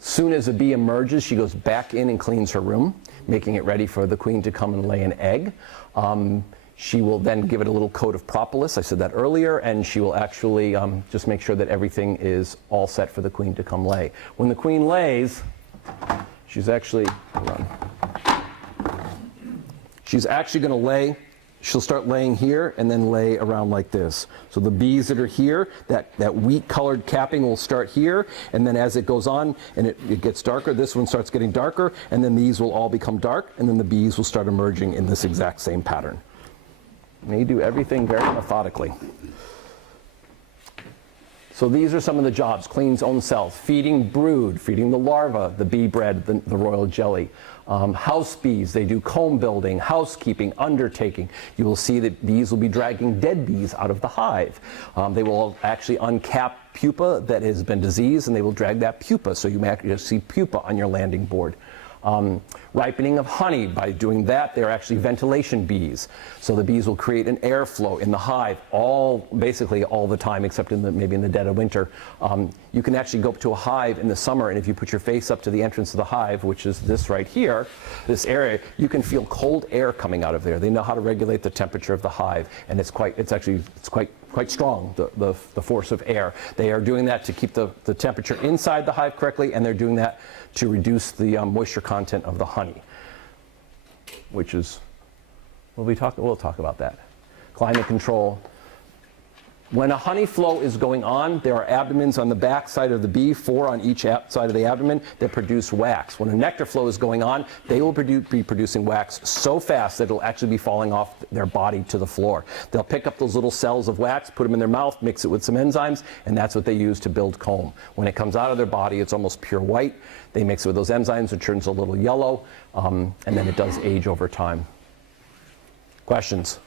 Soon as a bee emerges, she goes back in and cleans her room, making it ready for the queen to come and lay an egg. She will then give it a little coat of propolis, I said that earlier, and she will actually just make sure that everything is all set for the queen to come lay. When the queen lays, she's actually, hold on. She's actually going to lay, she'll start laying here and then lay around like this. So the bees that are here, that wheat colored capping will start here, and then as it goes on and it gets darker, this one starts getting darker, and then these will all become dark, and then the bees will start emerging in this exact same pattern. And they do everything very methodically. So these are some of the jobs: cleans own cells, feeding brood, feeding the larva, the bee bread, the royal jelly. House bees, they do comb building, housekeeping, undertaking. You will see that bees will be dragging dead bees out of the hive. They will actually uncap pupa that has been diseased, and they will drag that pupa, so you may actually see pupa on your landing board. Ripening of honey, by doing that, they're actually ventilation bees. So the bees will create an airflow in the hive basically all the time, except maybe in the dead of winter. You can actually go up to a hive in the summer, and if you put your face up to the entrance of the hive, which is this right here, this area, you can feel cold air coming out of there. They know how to regulate the temperature of the hive, and it's quite strong, the force of air. They are doing that to keep the temperature inside the hive correctly, and they're doing that to reduce the moisture content of the honey, which is, we'll talk about that. Climate control. When a honey flow is going on, there are abdomens on the back side of the bee, 4 on each side of the abdomen, that produce wax. When a nectar flow is going on, they will be producing wax so fast that it'll actually be falling off their body to the floor. They'll pick up those little cells of wax, put them in their mouth, mix it with some enzymes, and that's what they use to build comb. When it comes out of their body, it's almost pure white. They mix it with those enzymes, it turns a little yellow, and then it does age over time. Questions?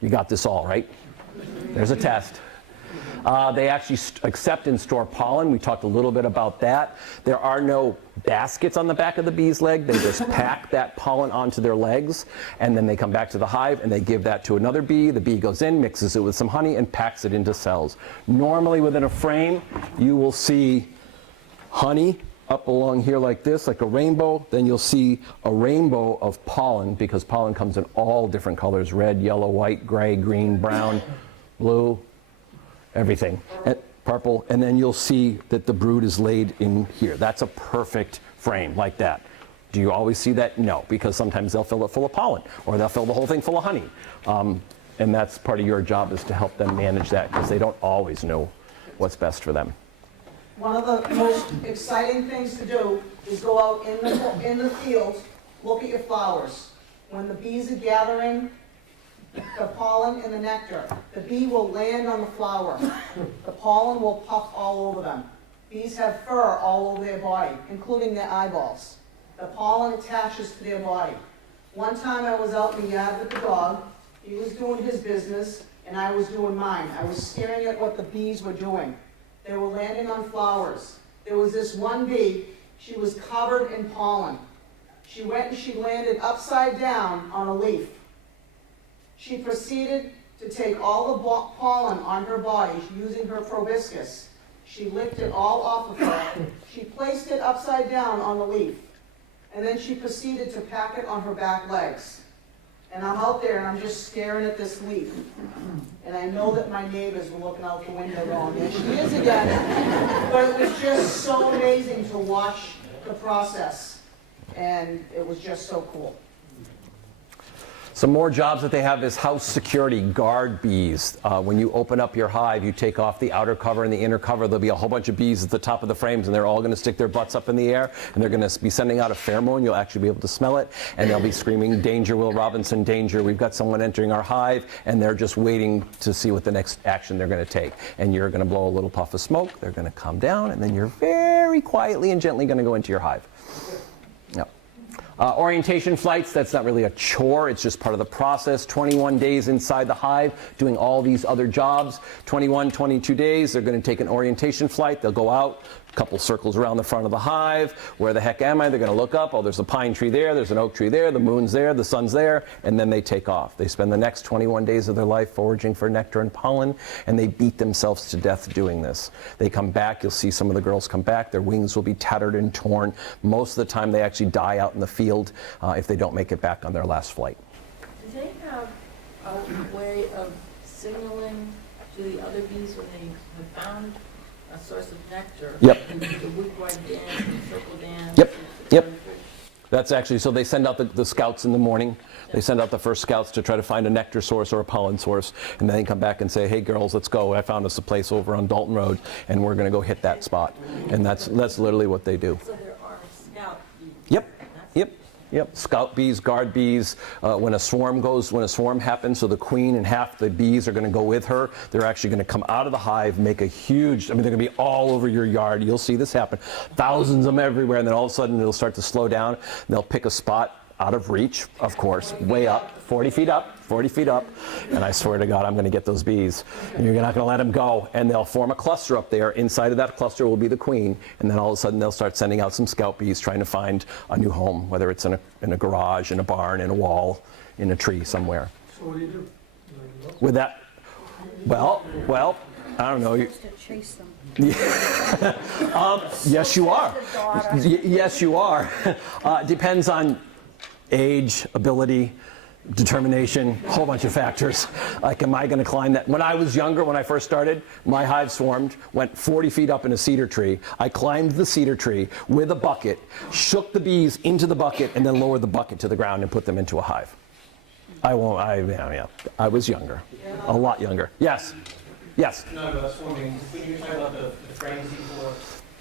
You got this all, right? There's a test. They actually accept and store pollen. We talked a little bit about that. There are no baskets on the back of the bee's leg. They just pack that pollen onto their legs, and then they come back to the hive and they give that to another bee. The bee goes in, mixes it with some honey, and packs it into cells. Normally within a frame, you will see honey up along here like this, like a rainbow. Then you'll see a rainbow of pollen, because pollen comes in all different colors: red, yellow, white, gray, green, brown, blue, everything, and purple. And then you'll see that the brood is laid in here. That's a perfect frame like that. Do you always see that? No, because sometimes they'll fill it full of pollen, or they'll fill the whole thing full of honey. And that's part of your job, is to help them manage that, because they don't always know what's best for them. One of the most exciting things to do is go out in the field, look at your flowers. When the bees are gathering the pollen and the nectar, the bee will land on the flower. The pollen will puff all over them. Bees have fur all over their body, including their eyeballs. The pollen attaches to their body. One time I was out in the yard with the dog. He was doing his business, and I was doing mine. I was staring at what the bees were doing. They were landing on flowers. There was this one bee, she was covered in pollen. She went and she landed upside down on a leaf. She proceeded to take all the pollen on her body using her proboscis. She licked it all off of her. She placed it upside down on the leaf. And then she proceeded to pack it on her back legs. And I'm out there and I'm just staring at this leaf. And I know that my neighbors were looking out the window going, there she is again. But it was just so amazing to watch the process. And it was just so cool. Some more jobs that they have is house security, guard bees. When you open up your hive, you take off the outer cover and the inner cover. There'll be a whole bunch of bees at the top of the frames, and they're all going to stick their butts up in the air, and they're going to be sending out a pheromone. You'll actually be able to smell it, and they'll be screaming, "Danger, Will Robinson, danger. We've got someone entering our hive," and they're just waiting to see what the next action they're going to take. And you're going to blow a little puff of smoke. They're going to calm down, and then you're very quietly and gently going to go into your hive. Yep. Orientation flights, that's not really a chore, it's just part of the process. 21 days inside the hive, doing all these other jobs. 21, 22 days, they're going to take an orientation flight. They'll go out, a couple circles around the front of the hive. Where the heck am I? They're going to look up. Oh, there's a pine tree there, there's an oak tree there, the moon's there, the sun's there, and then they take off. They spend the next 21 days of their life foraging for nectar and pollen, and they beat themselves to death doing this. They come back, you'll see some of the girls come back, their wings will be tattered and torn. Most of the time they actually die out in the field if they don't make it back on their last flight. Do they have a way of signaling to the other bees when they have found a source of nectar? Yep. And the wood-wide dance and circle dance? Yep. That's actually, so they send out the scouts in the morning. They send out the first scouts to try to find a nectar source or a pollen source, and then they come back and say, hey girls, let's go. I found us a place over on Dalton Road, and we're going to go hit that spot. And that's literally what they do. So there are scout bees. Yep, yep, yep. Scout bees, guard bees. When a swarm happens, so the queen and half the bees are going to go with her. They're actually going to come out of the hive, make a huge, they're going to be all over your yard. You'll see this happen. Thousands of them everywhere, and then all of a sudden it'll start to slow down. And they'll pick a spot out of reach, of course, way up, 40 feet up, 40 feet up, and I swear to God, I'm going to get those bees. And you're not going to let them go, and they'll form a cluster up there. Inside of that cluster will be the queen, and then all of a sudden they'll start sending out some scout bees trying to find a new home, whether it's in a garage, in a barn, in a wall, in a tree somewhere. So what do you do? With that, well, I don't know. You're supposed to chase them. Yes, you are. Yes, you are. Depends on age, ability, determination, a whole bunch of factors. Like, am I going to climb that? When I was younger, when I first started, my hive swarmed, went 40 feet up in a cedar tree. I climbed the cedar tree with a bucket, shook the bees into the bucket, and then lowered the bucket to the ground and put them into a hive. I was younger, a lot younger. Yes. Yes. No, but swarming, when you're talking about the frames before,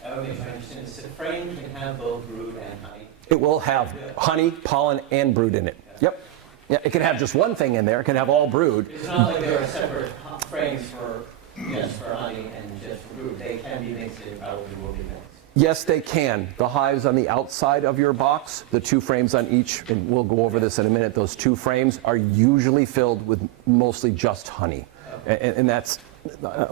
I don't think I understand this. The frame can have both brood and honey. It will have honey, pollen, and brood in it. Yep. Yeah, it can have just one thing in there. It can have all brood. It's not like there are separate frames for just for honey and just for brood. They can be mixed and probably will be mixed. Yes, they can. The hives on the outside of your box, the two frames on each, and we'll go over this in a minute, those two frames are usually filled with mostly just honey. And that's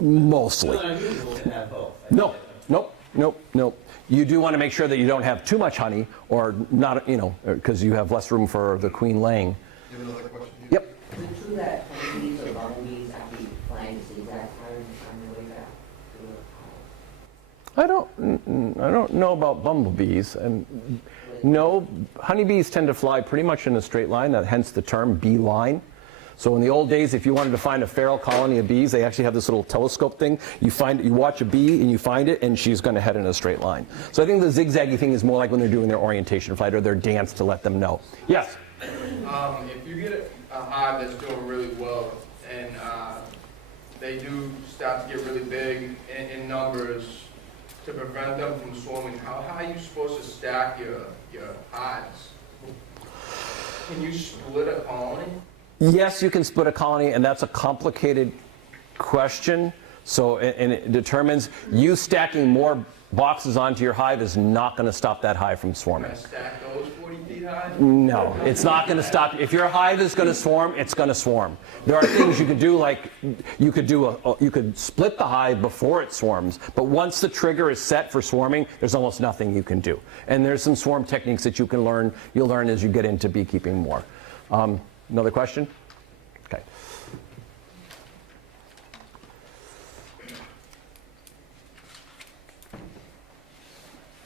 mostly. It's not unusual to have both. No, nope. You do want to make sure that you don't have too much honey, or not, because you have less room for the queen laying. You have another question? Yep. Is it true that honeybees or bumblebees actually fly the zigzag pattern on their way back to the I don't know about bumblebees, and no, honeybees tend to fly pretty much in a straight line. Hence the term bee line. So in the old days, if you wanted to find a feral colony of bees, they actually have this little telescope thing. You watch a bee and you find it, and she's going to head in a straight line. So I think the zigzaggy thing is more like when they're doing their orientation flight or their dance to let them know. Yes. If you get a hive that's doing really well and they do start to get really big in numbers, to prevent them from swarming, how high are you supposed to stack your hives? Can you split a colony? Yes, you can split a colony, and that's a complicated question. So, and it determines you stacking more boxes onto your hive is not going to stop that hive from swarming. Can I stack those 40 feet high? No, it's not going to stop. If your hive is going to swarm, it's going to swarm. There are things you could do, like you could split the hive before it swarms, but once the trigger is set for swarming, there's almost nothing you can do. And there's some swarm techniques that you can learn. You'll learn as you get into beekeeping more. Another question? Okay.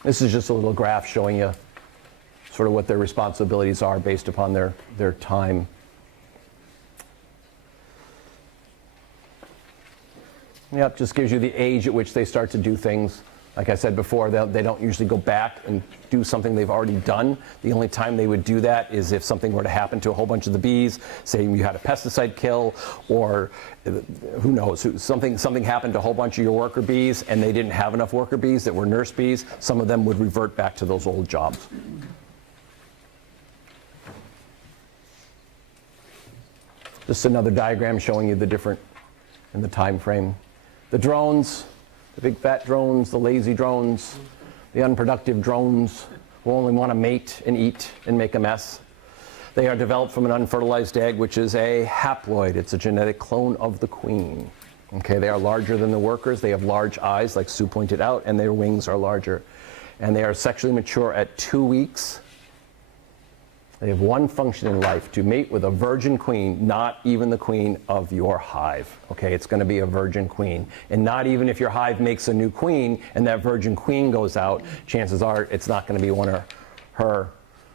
This is just a little graph showing you sort of what their responsibilities are based upon their time. Yep, just gives you the age at which they start to do things. Like I said before, they don't usually go back and do something they've already done. The only time they would do that is if something were to happen to a whole bunch of the bees, say you had a pesticide kill, or who knows, something happened to a whole bunch of your worker bees and they didn't have enough worker bees that were nurse bees. Some of them would revert back to those old jobs. Just another diagram showing you the different in the time frame. The drones. The big fat drones, the lazy drones, the unproductive drones who only want to mate and eat and make a mess. They are developed from an unfertilized egg, which is a haploid. It's a genetic clone of the queen. Okay, they are larger than the workers. They have large eyes, like Sue pointed out, and their wings are larger. And they are sexually mature at 2 weeks. They have one function in life, to mate with a virgin queen, not even the queen of your hive. Okay, it's going to be a virgin queen. And not even if your hive makes a new queen and that virgin queen goes out, chances are it's not going to be one of her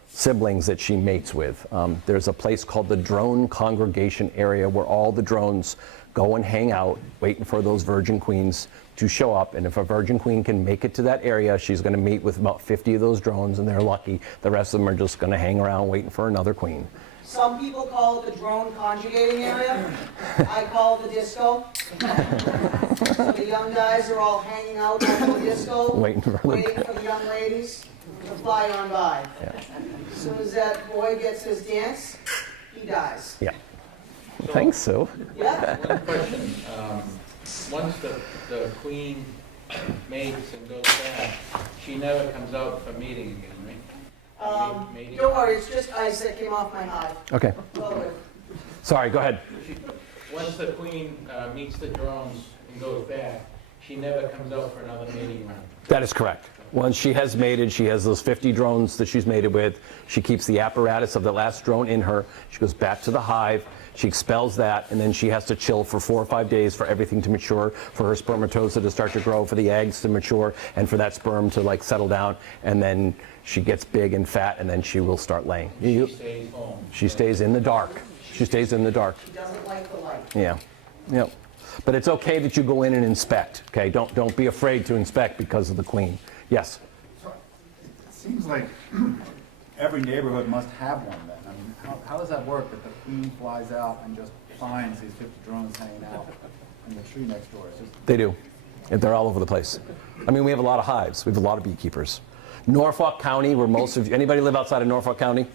siblings that she mates with. There's a place called the drone congregation area where all the drones go and hang out, waiting for those virgin queens to show up. And if a virgin queen can make it to that area, she's going to meet with about 50 of those drones, and they're lucky. The rest of them are just going to hang around waiting for another queen. Some people call it the drone conjugating area. I call it the disco. So the young guys are all hanging out at the disco, Waiting for the young ladies to fly on by. Yeah. As soon as that boy gets his dance, he dies. Yeah. Thanks, Sue. Yeah. Once the queen mates and goes back, she never comes out for mating again, right? Mating. Don't worry, it's just ice that came off my hive. Okay. Well, Sorry, go ahead. Once the queen meets the drones and goes back, she never comes out for another mating round. That is correct. Once she has mated, she has those 50 drones that she's mated with. She keeps the apparatus of the last drone in her. She goes back to the hive. She expels that, and then she has to chill for 4 or 5 days for everything to mature, for her spermatozoa to start to grow, for the eggs to mature, and for that sperm to like settle down. And then she gets big and fat, and then she will start laying. She stays home. She stays in the dark. She stays in the dark. she doesn't like the light. Yeah. Yep. But it's okay that you go in and inspect. Okay. Don't be afraid to inspect because of the queen. Yes. So it seems like every neighborhood must have one then. I mean, how does that work that the queen flies out and just finds these 50 drones hanging out in the tree next door? It's just... They do. And they're all over the place. I mean, we have a lot of hives. We have a lot of beekeepers. Norfolk County, where most of you, anybody live outside of Norfolk County?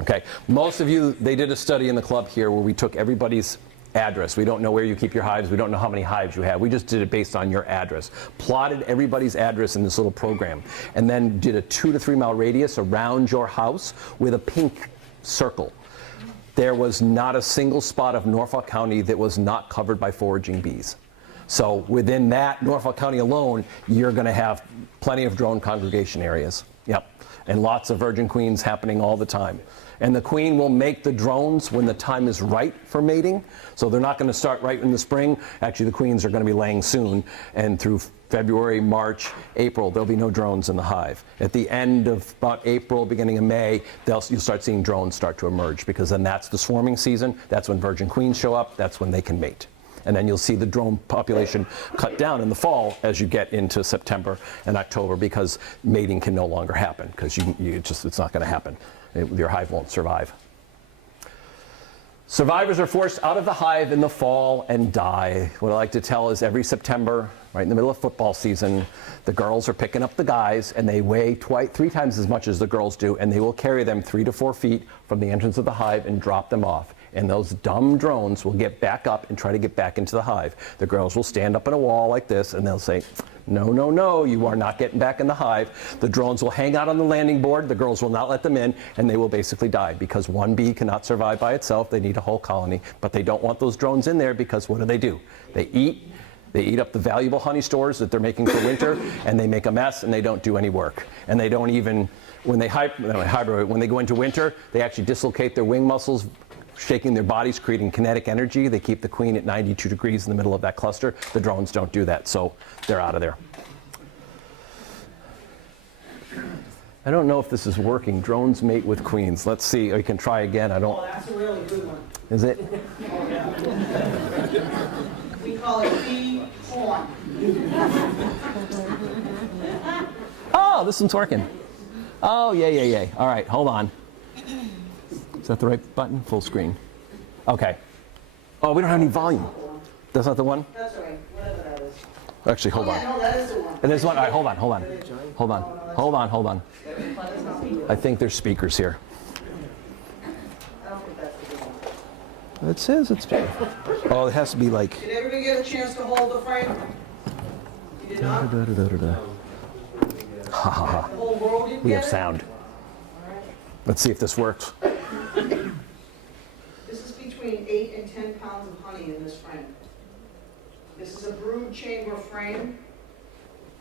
Okay. Most of you, they did a study in the club here where we took everybody's address. We don't know where you keep your hives. We don't know how many hives you have. We just did it based on your address. Plotted everybody's address in this little program, and then did a 2 to 3 mile radius around your house with a pink circle. There was not a single spot of Norfolk County that was not covered by foraging bees. So within that Norfolk County alone, you're going to have plenty of drone congregation areas. Yep. And lots of virgin queens happening all the time. And the queen will make the drones when the time is right for mating. So they're not going to start right in the spring. Actually, the queens are going to be laying soon. And through February, March, April, there'll be no drones in the hive. At the end of about April, beginning of May, you'll start seeing drones start to emerge, because then that's the swarming season. That's when virgin queens show up. That's when they can mate. And then you'll see the drone population cut down in the fall as you get into September and October, because mating can no longer happen, because it's not going to happen. Your hive won't survive. Survivors are forced out of the hive in the fall and die. What I like to tell is every September, right in the middle of football season, the girls are picking up the guys, and they weigh 3 times as much as the girls do, and they will carry them 3 to 4 feet from the entrance of the hive and drop them off. And those dumb drones will get back up and try to get back into the hive. The girls will stand up in a wall like this, and they'll say, no, no, no, you are not getting back in the hive. The drones will hang out on the landing board. The girls will not let them in, and they will basically die, because one bee cannot survive by itself. They need a whole colony, but they don't want those drones in there, because what do? They eat up the valuable honey stores that they're making for winter, and they make a mess, and they don't do any work. And they don't even, when they go into winter, they actually dislocate their wing muscles, shaking their bodies, creating kinetic energy. They keep the queen at 92 degrees in the middle of that cluster. The drones don't do that, so they're out of there. I don't know if this is working. Drones mate with queens. Let's see. We can try again. Oh, that's a really good one. Is it? Oh, yeah. We call it bee horn. Oh, this one's working. Oh, yay. All right, hold on. Is that the right button? Full screen. Okay. Oh, we don't have any volume. That's not the one? That's all right, whatever that is. Actually, hold on. Yeah, no, that is the one. And there's one. All right, hold on. I think there's speakers here. I don't think that's the good one. It says it's big. Oh, it has to be like. Did everybody get a chance to hold the frame? You did not? Ha ha ha. The whole world didn't We get have it? sound. All right. Let's see if this works. This is between 8 and 10 pounds of honey in this frame. This is a brood chamber frame.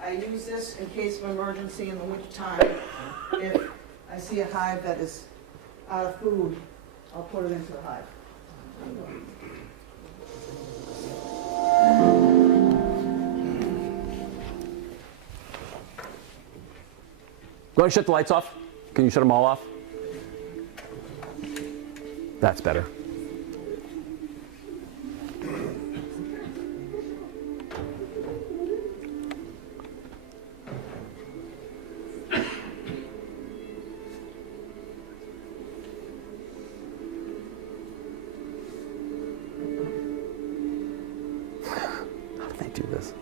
I use this in case of emergency in the wintertime. If I see a hive that is out of food, I'll put it into the hive. Go ahead and shut the lights off. Can you shut them all off? That's better. me do this.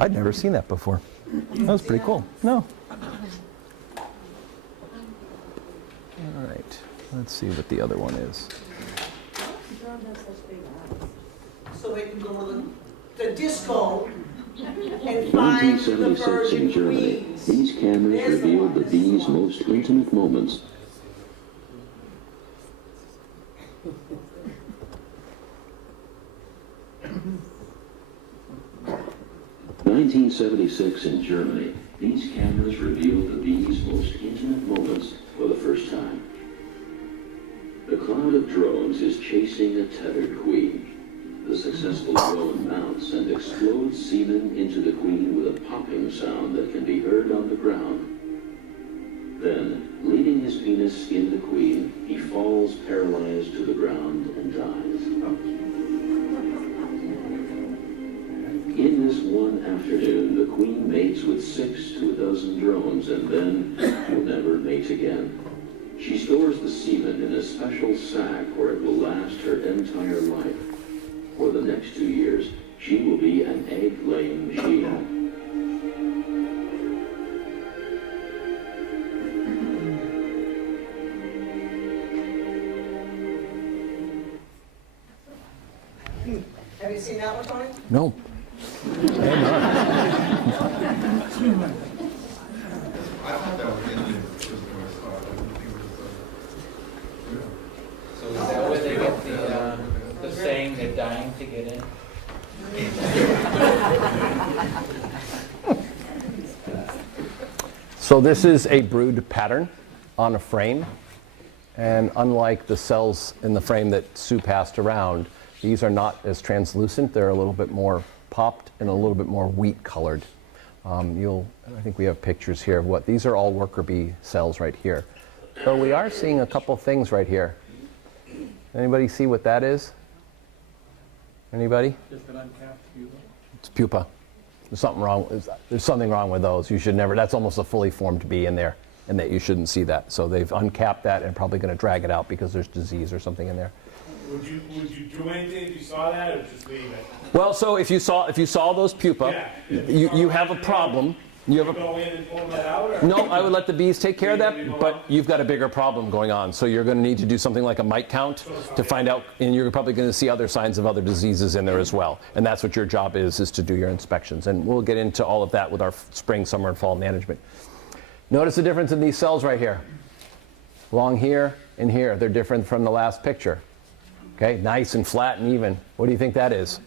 I'd never seen that before. That was pretty cool. No. All right. Let's see what the other one is. So they can go to the disco and find the 1976 Virgin in Germany, Queens. these cameras There's the revealed the one. bees' most intimate moments. (1976) in Germany, these cameras revealed the bees' most intimate moments for the first time. The cloud of drones is chasing a tethered queen. The successful drone mounts and explodes semen into the queen with a popping sound that can be heard on the ground. Then, leaving his penis in the queen, he falls paralyzed to the ground and dies. In this one afternoon, the queen mates with 6 to a dozen drones and then will never mate again. She stores the semen in a special sac where it will last her entire life. For the next 2 years, she will be an egg-laying machine. Have you seen that one, Tony? No. So is that where they get the saying they're dying to get in? So this is a brood pattern on a frame. And unlike the cells in the frame that Sue passed around, these are not as translucent. They're a little bit more popped and a little bit more wheat colored. I think we have pictures here of what, these are all worker bee cells right here. So we are seeing a couple things right here. Anybody see what that is? Anybody? It's pupa. There's something wrong. There's something wrong with those. You should never, that's almost a fully formed bee in there, and that you shouldn't see that. So they've uncapped that and probably going to drag it out because there's disease or something in there. Would you do anything if you saw that, or just leave it? Well, so if you saw those pupa, you have a problem. You have go in and pull that out? Or? No, I would let the bees take care of that, but you've got a bigger problem going on. So you're going to need to do something like a mite count to find out, and you're probably going to see other signs of other diseases in there as well. And that's what your job is to do your inspections. And we'll get into all of that with our spring, summer, and fall management. Notice the difference in these cells right here. Along here and here, they're different from the last picture. Okay, nice and flat and even. What do you think that is?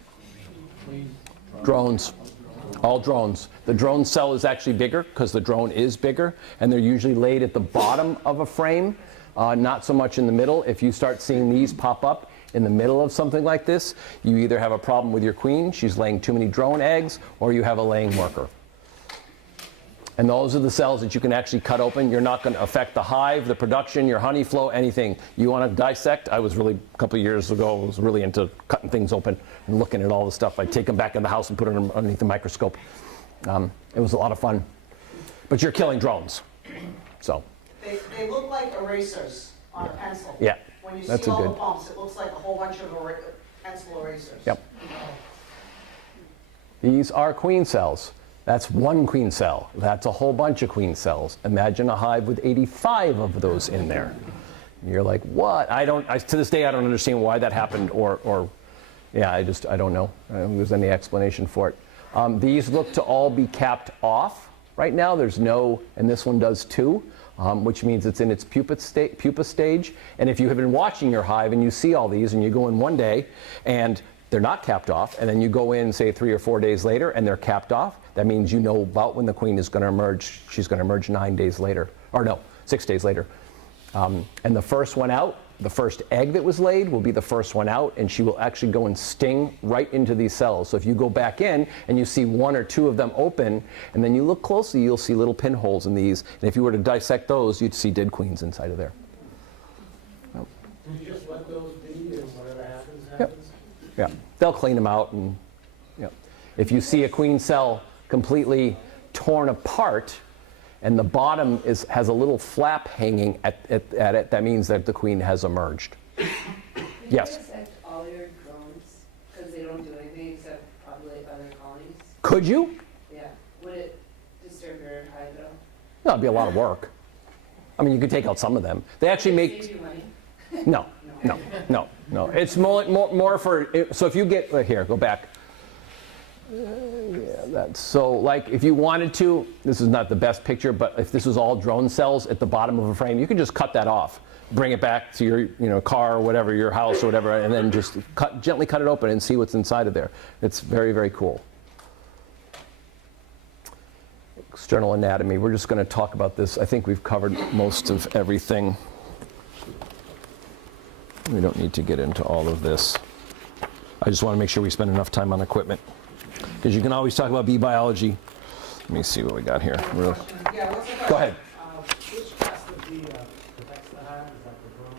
Drones. All drones. The drone cell is actually bigger because the drone is bigger, and they're usually laid at the bottom of a frame, not so much in the middle. If you start seeing these pop up in the middle of something like this, you either have a problem with your queen, she's laying too many drone eggs, or you have a laying worker. And those are the cells that you can actually cut open. You're not going to affect the hive, the production, your honey flow, anything. You want to dissect? I was really, a couple of years ago, I was really into cutting things open and looking at all the stuff. I'd take them back in the house and put them underneath the microscope. It was a lot of fun. But you're killing drones. So. They look like erasers on a pencil. Yeah, When you that's see a all good. the bumps, it looks like a whole bunch of pencil erasers. Yep. These are queen cells. That's one queen cell. That's a whole bunch of queen cells. Imagine a hive with 85 of those in there. And you're like, what? To this day, I don't understand why that happened, yeah, I don't know. I don't think there's any explanation for it. These look to all be capped off right now. There's no, and this one does too, which means it's in its pupa stage. And if you have been watching your hive and you see all these and you go in one day and they're not capped off, and then you go in, say, 3 or 4 days later, and they're capped off, that means you know about when the queen is going to emerge. She's going to emerge 9 days later. Or no, 6 days later. And the first one out, the first egg that was laid will be the first one out, and she will actually go and sting right into these cells. So if you go back in and you see one or two of them open, and then you look closely, you'll see little pinholes in these. And if you were to dissect those, you'd see dead queens inside of there. Do you just let those be and whatever happens, Yep. happens? Yeah, they'll clean them out, and if you see a queen cell completely torn apart, and the bottom has a little flap hanging at it, that means that the queen has emerged. Yes? Can you dissect all your drones because they don't do anything except populate other colonies? Could you? Yeah. Would it disturb your hive at all? No, it'd be a lot of work. I mean, you could take out some of them. They actually make... Save you money? No. It's more for... So if you get... Here, go back. Yeah, that's so, like, if you wanted to, this is not the best picture, but if this was all drone cells at the bottom of a frame, you could just cut that off, bring it back to your car or whatever, your house or whatever, and then just gently cut it open and see what's inside of there. It's very, very cool. External anatomy. We're just going to talk about this. I think we've covered most of everything. We don't need to get into all of this. I just want to make sure we spend enough time on equipment. Because you can always talk about bee biology. Let me see what we got here. Yeah, what's the question? Go ahead. Which class of bee protects the hive? Is that the drone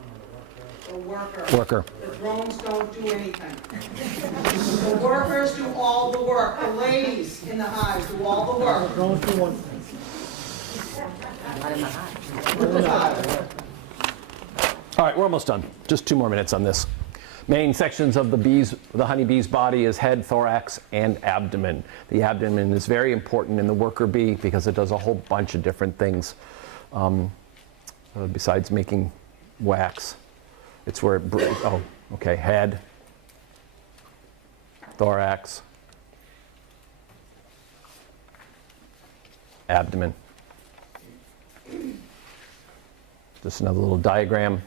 or the worker? The Worker. The drones don't do anything. The workers do all the work. The ladies in the hive do all the work. Drones do one thing. Not in the hive. All right, we're almost done. Just 2 more minutes on this. Main sections of the honeybee's body is head, thorax, and abdomen. The abdomen is very important in the worker bee because it does a whole bunch of different things besides making wax. It's where it head, thorax, abdomen. Just another little diagram.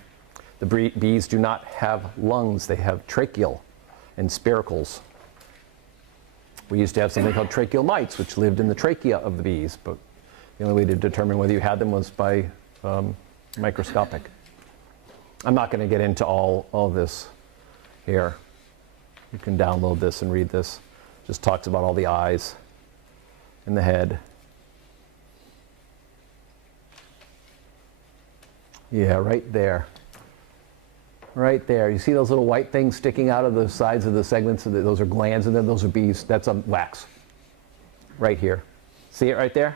The bees do not have lungs, they have tracheal and spiracles. We used to have something called tracheal mites, which lived in the trachea of the bees, but the only way to determine whether you had them was by microscopic. I'm not going to get into all this here. You can download this and read this. Just talks about all the eyes and the head. Yeah, right there. Right there. You see those little white things sticking out of the sides of the segments? Those are glands, and then those are bees. That's a wax. Right here. See it right there?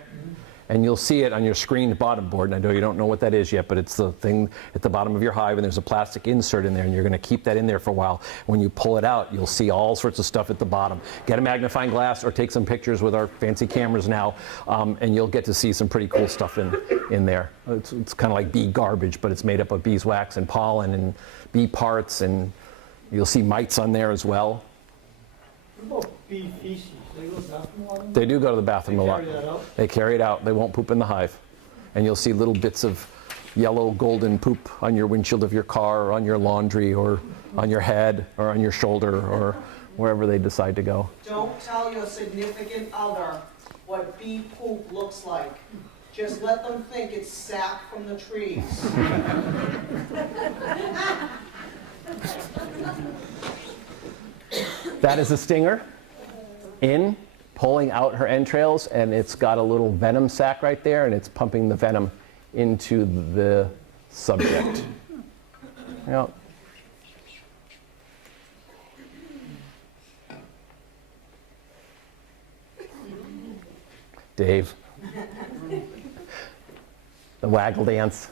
And you'll see it on your screened bottom board. And I know you don't know what that is yet, but it's the thing at the bottom of your hive, and there's a plastic insert in there, and you're going to keep that in there for a while. When you pull it out, you'll see all sorts of stuff at the bottom. Get a magnifying glass or take some pictures with our fancy cameras now, and you'll get to see some pretty cool stuff in there. It's kind of like bee garbage, but it's made up of beeswax and pollen and bee parts, and you'll see mites on there as well. What about bee feces? They go to the bathroom a lot? They do go to the bathroom a lot. They carry that out? They carry it out. They won't poop in the hive. And you'll see little bits of yellow golden poop on your windshield of your car, or on your laundry, or on your head, or on your shoulder, or wherever they decide to go. Don't tell your significant other what bee poop looks like. Just let them think it's sap from the trees. That is a stinger pulling out her entrails, and it's got a little venom sac right there, and it's pumping the venom into the subject. Yep. Dave. The waggle dance.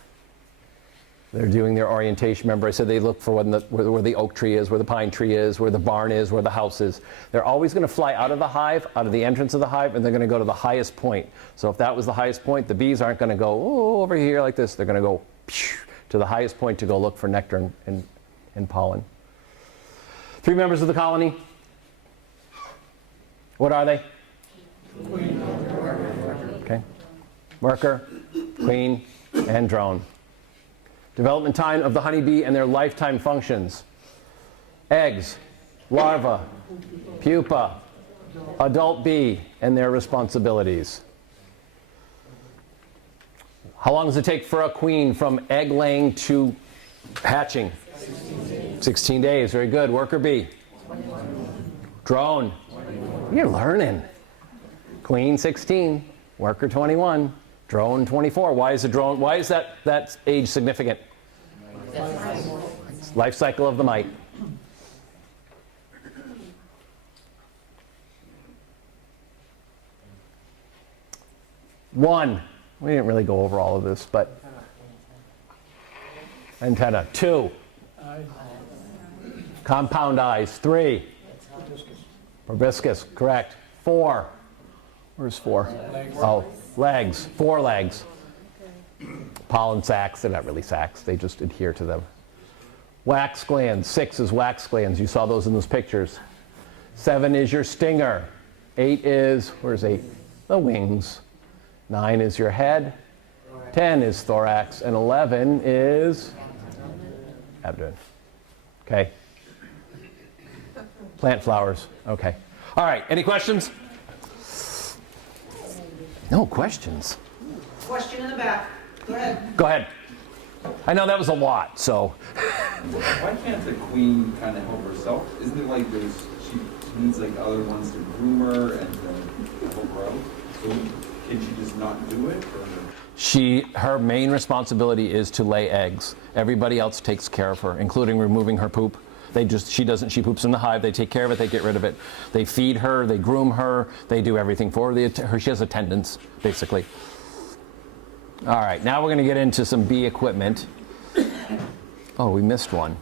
They're doing their orientation. Remember, I said they look for where the oak tree is, where the pine tree is, where the barn is, where the house is. They're always going to fly out of the hive, out of the entrance of the hive, and they're going to go to the highest point. So if that was the highest point, the bees aren't going to go over here like this. They're going to go to the highest point to go look for nectar and pollen. 3 members of the colony. What are they? Okay. Worker, queen, and drone. Development time of the honeybee and their lifetime functions. Eggs, larva, pupa, adult bee, and their responsibilities. How long does it take for a queen from egg laying to hatching? 16 days. Very good. Worker bee. Drone. You're learning. Queen 16, worker 21, drone 24. Why is that age significant? Life cycle of the mite. One. We didn't really go over all of this, but antenna. 2. Compound eyes. 3. Proboscis. Correct. 4. Where's 4? Oh, legs. 4 legs. Pollen sacs. They're not really sacs. They just adhere to them. Wax glands. 6 is wax glands. You saw those in those pictures. 7 is your stinger. 8 is, where's 8? The wings. 9 is your head. 10 is thorax. And 11 is abdomen. Okay. Plant flowers. Okay. All right. Any questions? No questions. Question in the back. Go ahead. Go ahead. I know that was a lot, so. Why can't the queen kind of help herself? Isn't it like she needs like other ones to groom her and to help her out? So can she just not do it? Or? Her main responsibility is to lay eggs. Everybody else takes care of her, including removing her poop. She poops in the hive, they take care of it, they get rid of it. They feed her, they groom her, they do everything for her. She has attendants, basically. All right, now we're going to get into some bee equipment. Oh, we missed one.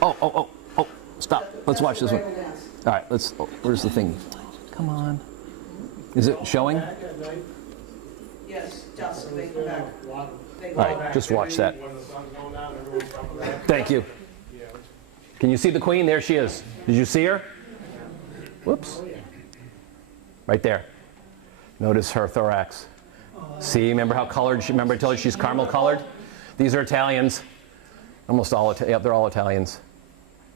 Oh, stop. Let's watch this one. All right, where's the thing? Come on. Is it showing? Yes, dusk, they come back. All right, just watch that. Thank you. Can you see the queen? There she is. Did you see her? Whoops. Right there. Notice her thorax. See, remember how colored? Remember I told you she's caramel colored? These are Italians. Almost all, yep, they're all Italians.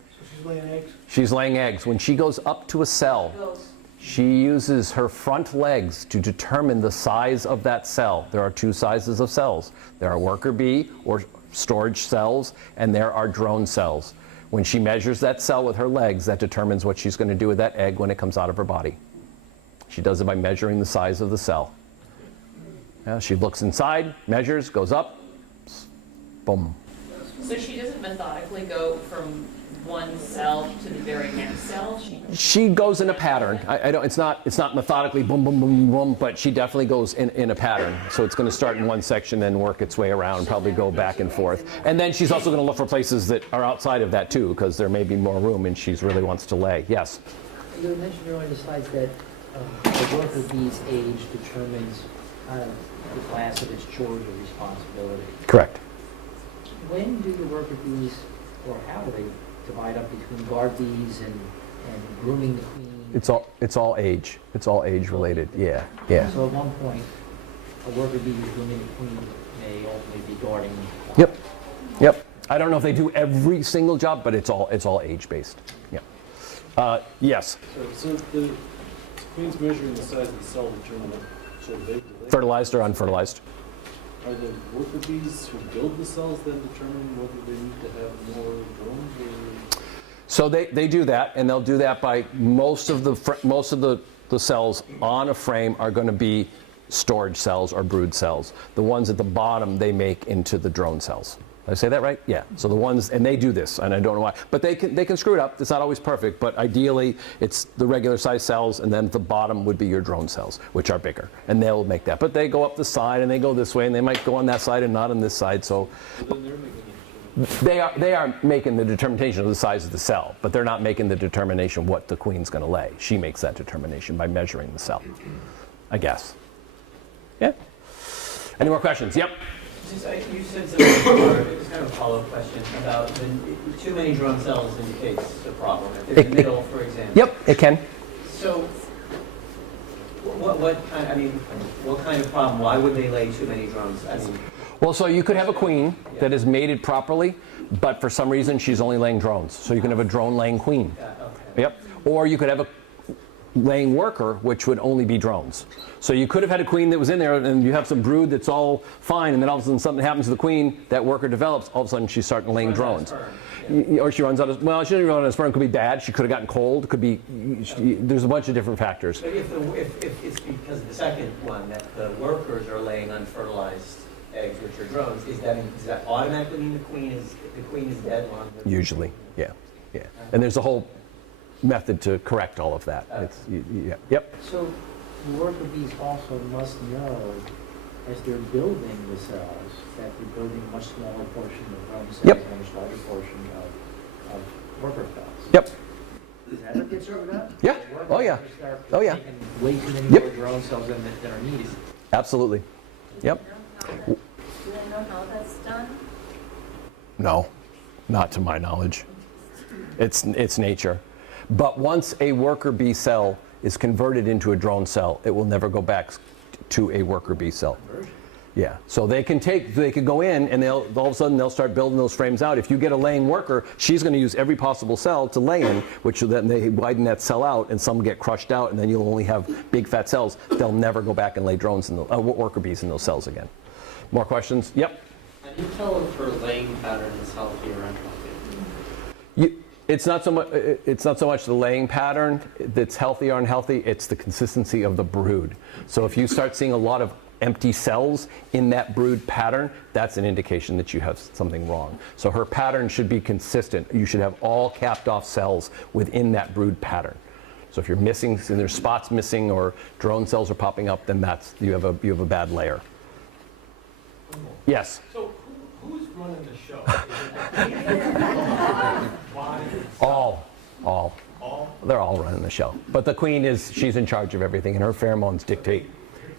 So she's laying eggs? She's laying eggs. When she goes up to a cell, she uses her front legs to determine the size of that cell. There are 2 sizes of cells. There are worker bee or storage cells, and there are drone cells. When she measures that cell with her legs, that determines what she's going to do with that egg when it comes out of her body. She does it by measuring the size of the cell. Yeah, she looks inside, measures, goes up, boom. So she doesn't methodically go from one cell to the very next cell? She goes in a pattern. It's not methodically boom, boom, boom, boom, but she definitely goes in a pattern. So it's going to start in one section, then work its way around, probably go back and forth. And then she's also going to look for places that are outside of that too, because there may be more room and she really wants to lay. Yes? You mentioned earlier in the slides that the worker bee's age determines kind of the class of its chores or responsibility. Correct. When do the worker bees, or how do they divide up between guard bees and grooming the queen? It's all age. It's all age related. Yeah. So at one point, a worker bee who's grooming the queen may ultimately be guarding. Yep. I don't know if they do every single job, but it's all age based. Yeah. Yes. So the queen's measuring the size of the cell to determine what sort of egg to lay. Fertilized or unfertilized? Are the worker bees who build the cells then determine whether they need to have more drones or? So they do that, and they'll do that by most of the cells on a frame are going to be storage cells or brood cells. The ones at the bottom they make into the drone cells. Did I say that right? Yeah. So the ones, and they do this, and I don't know why, but they can screw it up. It's not always perfect, but ideally it's the regular size cells, and then at the bottom would be your drone cells, which are bigger, and they'll make that. But they go up the side, and they go this way, and they might go on that side and not on this side. So they are making the determination of the size of the cell, but they're not making the determination what the queen's going to lay. She makes that determination by measuring the cell, I guess. Yeah. Any more questions? Yep. You said something before, it was kind of a follow-up question about too many drone cells indicates a problem. If there's a middle, for example. Yep, it can. So, what kind of problem? Why would they lay too many drones? Well, so you could have a queen that is mated properly, but for some reason she's only laying drones. So you can have a drone laying queen. Okay. Yep. Or you could have laying worker, which would only be drones. So you could have had a queen that was in there, and you have some brood that's all fine, and then all of a sudden something happens to the queen, that worker develops, all of a sudden she's starting laying drones. Or she runs out of, well, she doesn't run out of sperm. It could be bad. She could have gotten cold. It could be, there's a bunch of different factors. But if it's because of the second one, that the workers are laying unfertilized eggs, which are drones, does that automatically mean the queen is dead long? Usually, yeah. And there's a whole method to correct all of that. Yep. So the worker bees also must know, as they're building the cells, that they're building a much smaller portion of drone cells and a much larger portion of worker cells. Yep. Does that ever get sorted out? Yeah. Oh, yeah. Oh, yeah. Way too many more drone cells than are needed. Absolutely. Yep. Do they know how that's done? No, not to my knowledge. It's nature. But once a worker bee cell is converted into a drone cell, it will never go back to a worker bee cell. Yeah, so they could go in and all of a sudden they'll start building those frames out. If you get a laying worker, she's going to use every possible cell to lay in, which then they widen that cell out and some get crushed out, and then you'll only have big fat cells. They'll never go back and lay drones in the worker bees in those cells again. More questions? Yep. How do you tell if her laying pattern is healthy or unhealthy? It's not so much the laying pattern that's healthy or unhealthy. It's the consistency of the brood. So if you start seeing a lot of empty cells in that brood pattern, that's an indication that you have something wrong. So her pattern should be consistent. You should have all capped off cells within that brood pattern. So if you're missing, and there's spots missing or drone cells are popping up, then you have a bad layer. Yes. So who's running the show? All. They're all running the show. But the queen she's in charge of everything, and her pheromones dictate.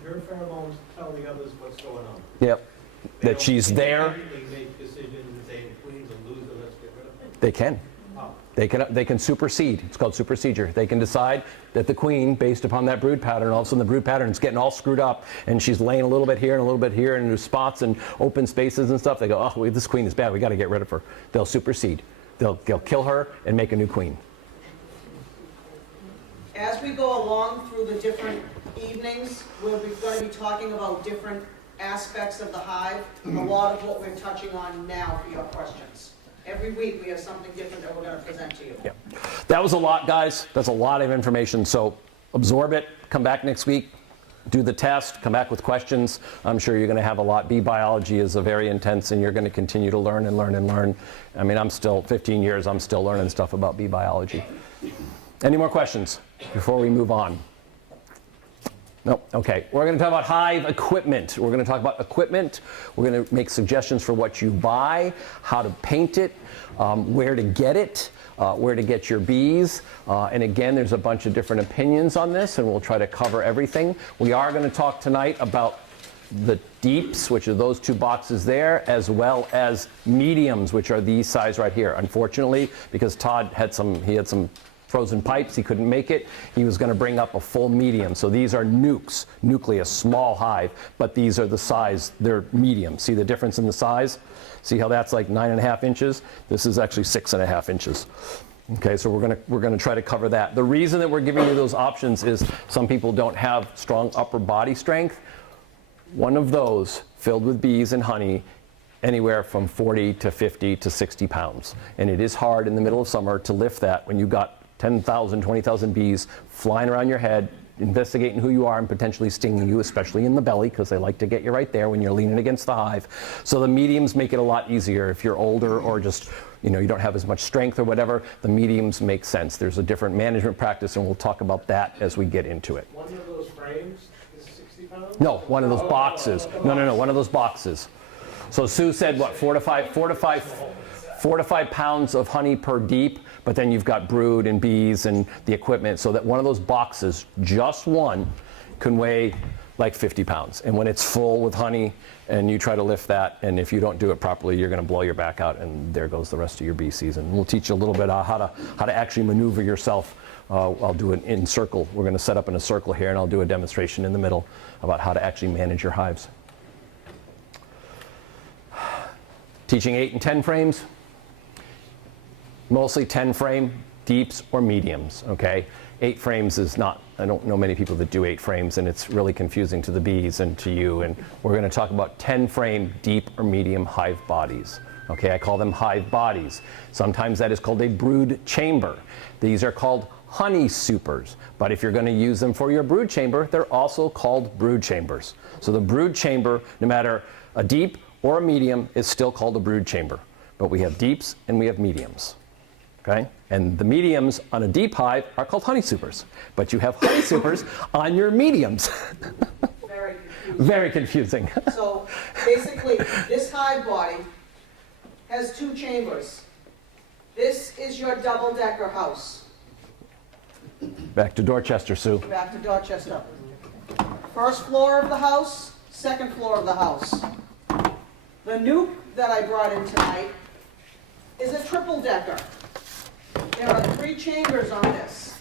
Her pheromones tell the others what's going on. Yep. That she's there. They make decisions and say, queen's a loser, let's get rid of her. They can. Oh. They can supersede. It's called supersedure. They can decide that the queen, based upon that brood pattern, all of a sudden the brood pattern is getting all screwed up, and she's laying a little bit here and a little bit here, and there's spots and open spaces and stuff. They go, oh, this queen is bad. We got to get rid of her. They'll supersede. They'll kill her and make a new queen. As we go along through the different evenings, we're going to be talking about different aspects of the hive, a lot of what we're touching on now for your questions. Every week we have something different that we're going to present to you. Yeah. That was a lot, guys. That's a lot of information. So absorb it. Come back next week. Do the test. Come back with questions. I'm sure you're going to have a lot. Bee biology is very intense, and you're going to continue to learn and learn and learn. I mean, I'm still 15 years. I'm still learning stuff about bee biology. Any more questions before we move on? No? Okay. We're going to talk about hive equipment. We're going to talk about equipment. We're going to make suggestions for what you buy, how to paint it, where to get it, where to get your bees. And again, there's a bunch of different opinions on this, and we'll try to cover everything. We are going to talk tonight about the deeps, which are those two boxes there, as well as mediums, which are these size right here. Unfortunately, because Todd had some frozen pipes, he couldn't make it. He was going to bring up a full medium. So these are nukes, nucleus, small hive, but these are the size, they're medium. See the difference in the size? See how that's like 9.5 inches? This is actually 6.5 inches. Okay, so we're gonna try to cover that. The reason that we're giving you those options is some people don't have strong upper body strength. One of those filled with bees and honey, anywhere from 40 to 50 to 60 pounds. And it is hard in the middle of summer to lift that when you've got 10,000, 20,000 bees flying around your head, investigating who you are and potentially stinging you, especially in the belly, because they like to get you right there when you're leaning against the hive. So the mediums make it a lot easier. If you're older or just, you don't have as much strength or whatever, the mediums make sense. There's a different management practice, and we'll talk about that as we get into it. One of those frames is 60 pounds? No, one of those boxes. No, one of those boxes. So Sue said, what, 4 to 5 pounds of honey per deep, but then you've got brood and bees and the equipment, so that one of those boxes, just one, can weigh like 50 pounds. And when it's full with honey and you try to lift that, and if you don't do it properly, you're going to blow your back out, and there goes the rest of your bee season. We'll teach you a little bit how to actually maneuver yourself. I'll do it in circle. We're going to set up in a circle here, and I'll do a demonstration in the middle about how to actually manage your hives. Teaching 8 and 10 frames. Mostly 10 frame, deeps or mediums, okay? 8 frames is not I don't know many people that do 8 frames, and it's really confusing to the bees and to you. And we're going to talk about 10-frame deep or medium hive bodies. Okay, I call them hive bodies. Sometimes that is called a brood chamber. These are called honey supers. But if you're going to use them for your brood chamber, they're also called brood chambers. So the brood chamber, no matter a deep or a medium, is still called a brood chamber. But we have deeps and we have mediums. Okay? And the mediums on a deep hive are called honey supers. But you have honey supers on your mediums. Very confusing. Very confusing. So basically, this hive body has 2 chambers. This is your double-decker house. Back to Dorchester, Sue. Back to Dorchester. First floor of the house, second floor of the house. The nuke that I brought in tonight is a triple-decker. There are 3 chambers on this.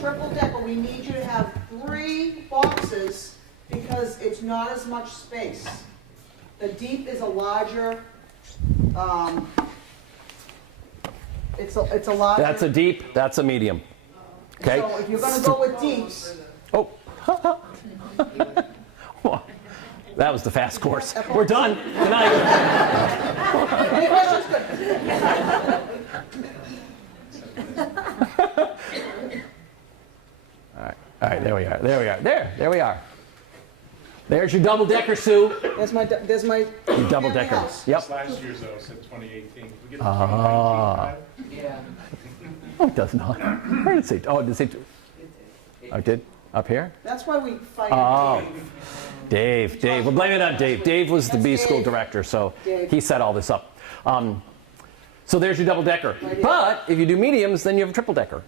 Triple-decker, we need you to have 3 boxes because it's not as much space. The deep is a larger, it's a larger. That's a deep, that's a medium. Okay? So if you're going to go with deeps. Oh. That was the fast course. We're done. Good night. Any questions? All right, there we are. There we are. There's your double-decker, Sue. There's my Your double-decker. house. Yep. Last year's though said 2018. We get the Ah. 2019 Yeah. Oh, it does not. Where did it say? Oh, did it say? Oh, it did? Up here? That's why we fight. Oh. Dave. We'll blame it on Dave. Dave was the B school director, so he set all this up. So there's your double-decker. But if you do mediums, then you have a triple-decker.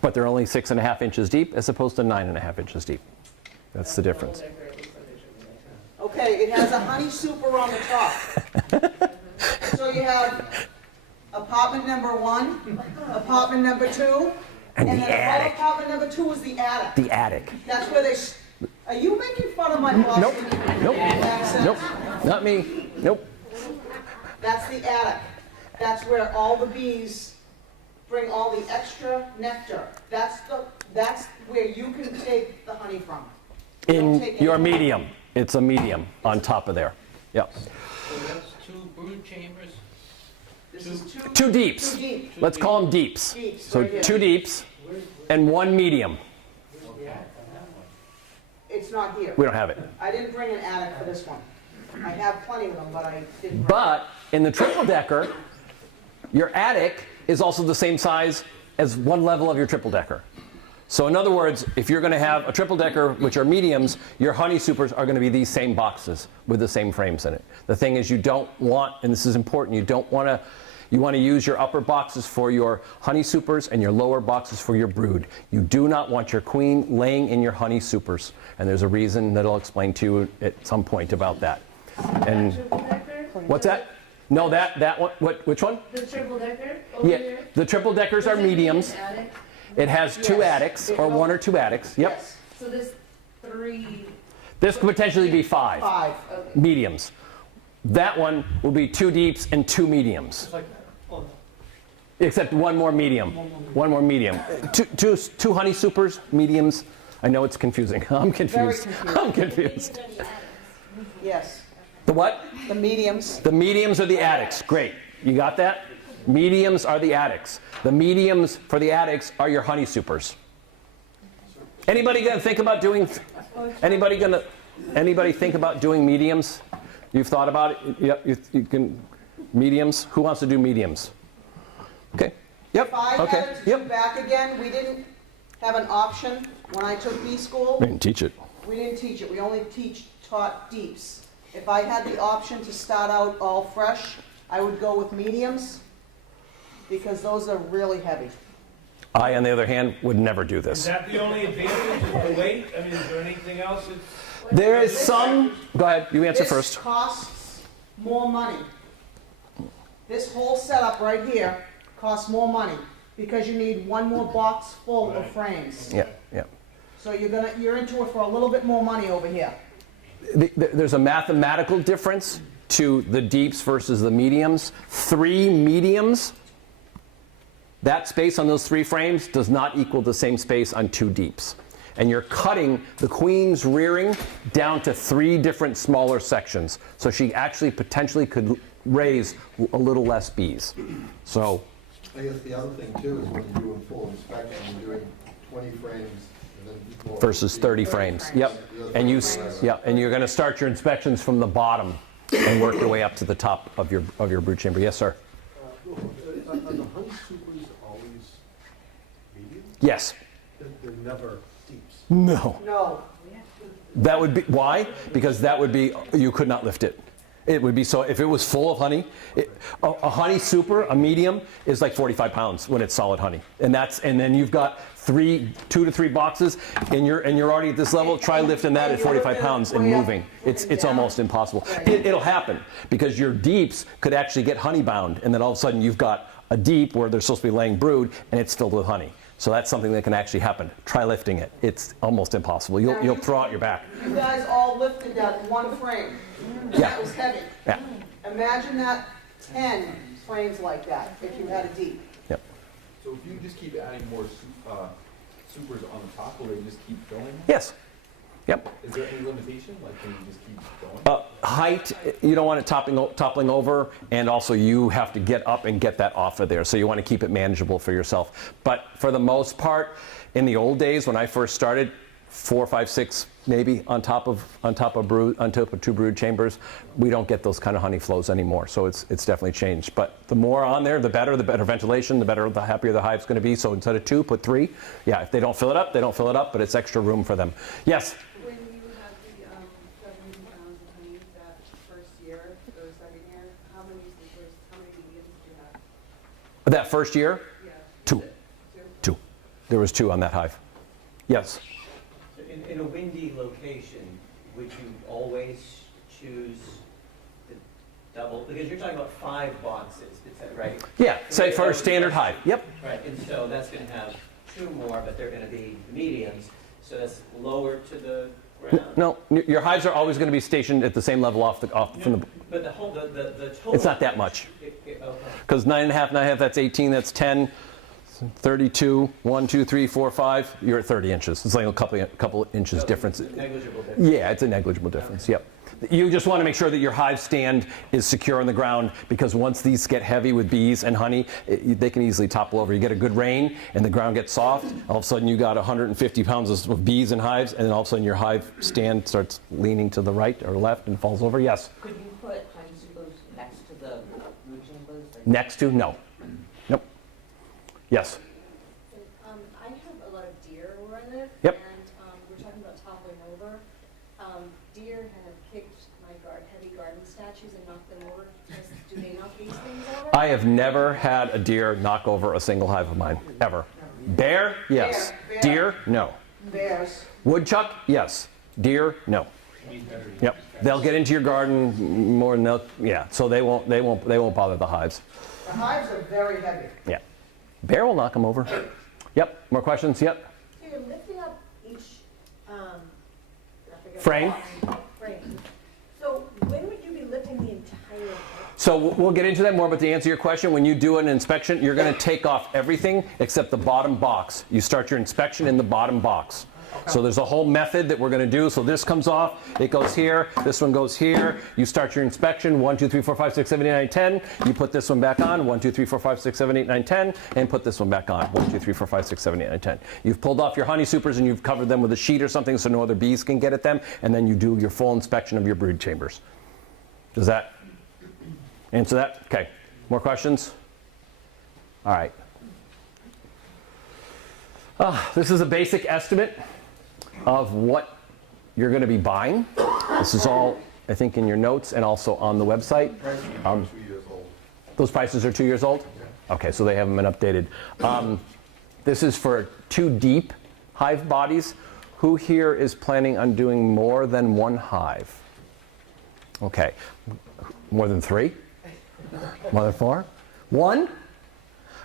But they're only 6.5 inches deep as opposed to 9.5 inches deep. That's the difference. Okay, it has a honey super on the top. So you have apartment number 1, apartment number 2, And the then attic. above apartment number 2 is the attic. The attic. That's where they. Are you making fun of my Boston accent? Nope. Not me. Nope. That's the attic. That's where all the bees bring all the extra nectar. That's where you can take the honey from. You don't In take your any- medium. It's a medium on top of there. Yep. So that's 2 brood chambers? This is 2 deeps. Too deep. Let's call them deeps. Deeps, So right here. 2 deeps and 1 medium. It's not here. We don't have it. I didn't bring an attic for this one. I have plenty of them, but I didn't bring. But in the triple-decker, your attic is also the same size as 1 level of your triple-decker. So in other words, if you're going to have a triple-decker, which are mediums, your honey supers are going to be these same boxes with the same frames in it. The thing is, you don't want, and this is important, you want to use your upper boxes for your honey supers and your lower boxes for your brood. You do not want your queen laying in your honey supers. And there's a reason that I'll explain to you at some point about that. And what's that? No, that one. Which one? The triple decker? Yeah, the triple deckers are mediums. It has 2 attics, or 1 or 2 attics. Yep. Yes. So this 3. This could potentially be 5 5. mediums. That one will be 2 deeps and 2 mediums. Except 1 more medium. 1 more medium. Two honey supers, mediums. I know it's confusing. I'm confused. I'm confused. Yes. The what? The mediums. The mediums are the attics. Great. You got that? Mediums are the attics. The mediums for the attics are your honey supers. Anybody gonna think about doing? Anybody think about doing mediums? You've thought about it. Yep. You can mediums. Who wants to do mediums? Okay. Yep. If I Okay. had to do back again, we didn't have an option when I took B school. We didn't teach it. We didn't teach it. We only taught deeps. If I had the option to start out all fresh, I would go with mediums because those are really heavy. I, on the other hand, would never do Is this. that the only advantage of the weight? I mean, is there anything else? There is some. Go ahead. You answer This first. costs more money. This whole setup right here costs more money because you need 1 more box full of frames. Yeah. So you're into it for a little bit more money over here. There's a mathematical difference to the deeps versus the mediums. 3 mediums that space on those 3 frames does not equal the same space on 2 deeps. And you're cutting the queen's rearing down to 3 different smaller sections. So she actually potentially could raise a little less bees. So I guess the other thing too is when you're doing full inspection, you're doing 20 frames and then more. versus 30 frames. Yep. And you're going to start your inspections from the bottom and work your way up to the top of your brood chamber. Yes, sir. Are the honey supers always medium? Yes. They're never deeps? No. No. That would be why? Because that would be you could not lift it. It would be so if it was full of honey. A honey super, a medium, is like 45 pounds when it's solid honey, and then you've got 2 to 3 boxes, and you're already at this level. Try lifting that at 45 pounds and moving. It's almost impossible. It'll happen because your deeps could actually get honey bound, and then all of a sudden you've got a deep where they're supposed to be laying brood, and it's filled with honey. So that's something that can actually happen. Try lifting it. It's almost impossible. You'll throw out your back. You guys all lifted that 1 frame. Yeah. That was heavy. Yeah. Imagine that 10 frames like that if you had a deep. Yep. So if you just keep adding more supers on the top, will they just keep going? Yes. Yep. Is there any limitation? Like, can you just keep going? Height, you don't want it toppling over, and also you have to get up and get that off of there. So you want to keep it manageable for yourself. But for the most part, in the old days when I first started, 4, 5, 6 maybe on top of 2 brood chambers. We don't get those kind of honey flows anymore. So it's definitely changed. But the more on there, the better ventilation, the happier the hive's going to be. So instead of 2, put 3. Yeah, if they don't fill it up, they don't fill it up, but it's extra room for them. Yes. When you have the 70 pounds of honey that first year or second year, how many mediums do you have? That first year? Yeah. 2. 2. There was 2 on that hive. Yes. In a windy location, would you always choose the double? Because you're talking about 5 boxes, is that right? Yeah, say for a standard hive. Yep. Right, and so that's going to have 2 more, but they're going to be mediums, so that's lower to the ground. No, your hives are always going to be stationed at the same level off from the. But the whole, the total. It's not that much. Okay. Because 9.5, that's 18, that's 10. 32, 1, 2, 3, 4, 5. You're at 30 inches. It's like a couple inches difference. Negligible difference. Yeah, it's a negligible difference. Yep. You just want to make sure that your hive stand is secure on the ground, because once these get heavy with bees and honey, they can easily topple over. You get a good rain and the ground gets soft. All of a sudden you got 150 pounds of bees and hives, and then all of a sudden your hive stand starts leaning to the right or left and falls over. Yes. Could you put honey supers next to the brood chambers? Next to? No. Nope. Yes. I have a lot of deer where I live. Yep. And we're talking about toppling over. Deer have kicked my heavy garden statues and knocked them over. Do they knock these things over? I have never had a deer knock over a single hive of mine, ever. Bear? Yes. Bear. Deer? No. Bears. Woodchuck? Yes. Deer? No. Yep. They'll get into your garden more than so they won't bother the hives. The hives are very heavy. Yeah. Bear will knock them over. Yep. More questions? Yep. So you're lifting up each Frame. frame. So when would you be lifting the entire? So we'll get into that more, but to answer your question, when you do an inspection, you're going to take off everything except the bottom box. You start your inspection in the bottom box. So there's a whole method that we're going to do. So this comes off, it goes here, this one goes here. You start your inspection, 1, 2, 3, 4, 5, 6, 7, 8, 9, 10. You put this one back on, 1, 2, 3, 4, 5, 6, 7, 8, 9, 10, and put this one back on, 1, 2, 3, 4, 5, 6, 7, 8, 9, 10. You've pulled off your honey supers and you've covered them with a sheet or something so no other bees can get at them, and then you do your full inspection of your brood chambers. Does that answer that? Okay. More questions? All right. This is a basic estimate of what you're going to be buying. This is all, I think, in your notes and also on the website. Those prices are 2 years old? Okay, so they haven't been updated. This is for 2 deep hive bodies. Who here is planning on doing more than 1 hive? Okay. More than 3? More than 4? 1?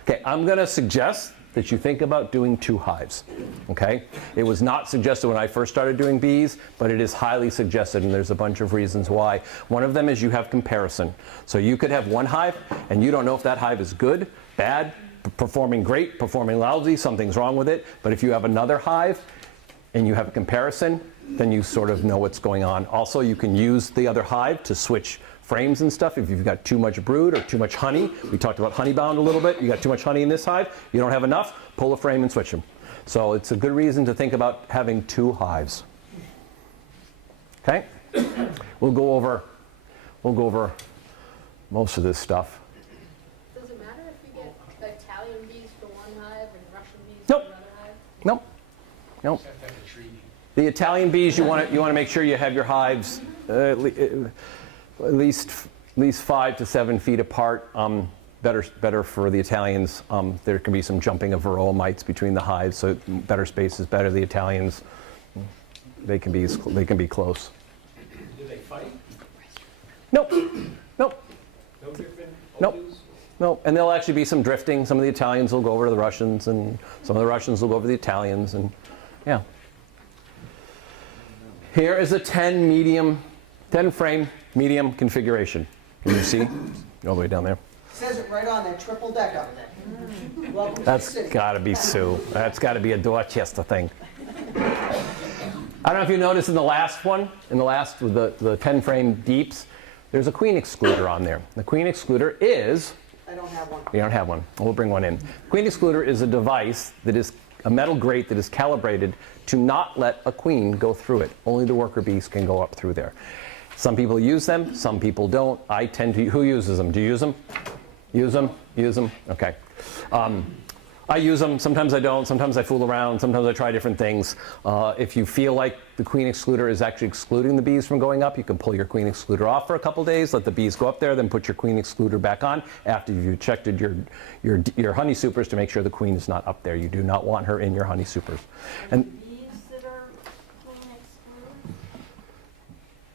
Okay, I'm going to suggest that you think about doing 2 hives, okay? It was not suggested when I first started doing bees, but it is highly suggested, and there's a bunch of reasons why. One of them is you have comparison. So you could have 1 hive, and you don't know if that hive is good, bad, performing great, performing lousy, something's wrong with it. But if you have another hive and you have a comparison, then you sort of know what's going on. Also, you can use the other hive to switch frames and stuff. If you've got too much brood or too much honey, we talked about honey bound a little bit. You got too much honey in this hive, you don't have enough, pull a frame and switch them. So it's a good reason to think about having 2 hives. Okay? We'll go over most of this stuff. Does it matter if you get Italian bees for one hive and Russian bees Nope. for another hive? Nope. Nope. The Italian bees, you want to make sure you have your hives at least 5 to 7 feet apart. Better for the Italians. There can be some jumping of varroa mites between the hives, so better space is better. The Italians, they can be close. Do they fight? Nope. Nope. No different Nope. odors? No, and there'll actually be some drifting. Some of the Italians will go over to the Russians, and some of the Russians will go over to the Italians, and yeah. Here is a 10 frame medium configuration. Can you see? All the way down there. Says it right on there, triple decker. Welcome to the That's city. got to be Sue. That's got to be a Dorchester thing. I don't know if you noticed in the last one, with the 10 frame deeps, there's a queen excluder on there. The queen excluder is, I don't have one. you don't have one, we'll bring one in. Queen excluder is a device that is a metal grate that is calibrated to not let a queen go through it. Only the worker bees can go up through there. Some people use them, some people don't. I tend to, who uses them? Do you use them? Use them? Use them? Okay. I use them, sometimes I don't, sometimes I fool around, sometimes I try different things. If you feel like the queen excluder is actually excluding the bees from going up, you can pull your queen excluder off for a couple days, let the bees go up there, then put your queen excluder back on after you've checked your honey supers to make sure the queen is not up there. You do not want her in your honey supers. And Bees that are queen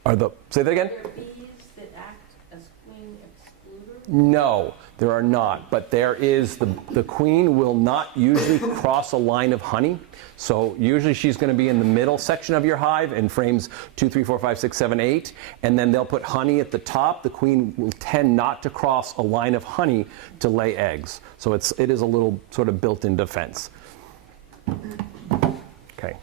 excluders? say that again? Are there bees that act as queen excluders? No, there are not, but there is, the queen will not usually cross a line of honey. So usually she's going to be in the middle section of your hive in frames 2, 3, 4, 5, 6, 7, 8, and then they'll put honey at the top. The queen will tend not to cross a line of honey to lay eggs. So it is a little sort of built-in defense. Okay.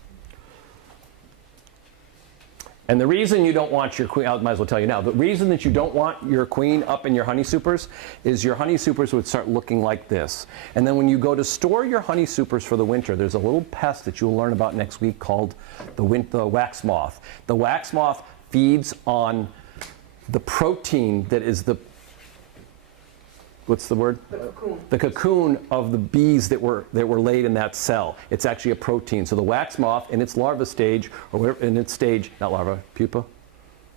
And the reason you don't want your queen, I might as well tell you now, the reason that you don't want your queen up in your honey supers is your honey supers would start looking like this. And then when you go to store your honey supers for the winter, there's a little pest that you'll learn about next week called the wax moth. The wax moth feeds on the protein that is the, what's the word? The cocoon. The cocoon of the bees that were laid in that cell. It's actually a protein. So the wax moth in its larva stage, or whatever, in its stage, not larva, pupa,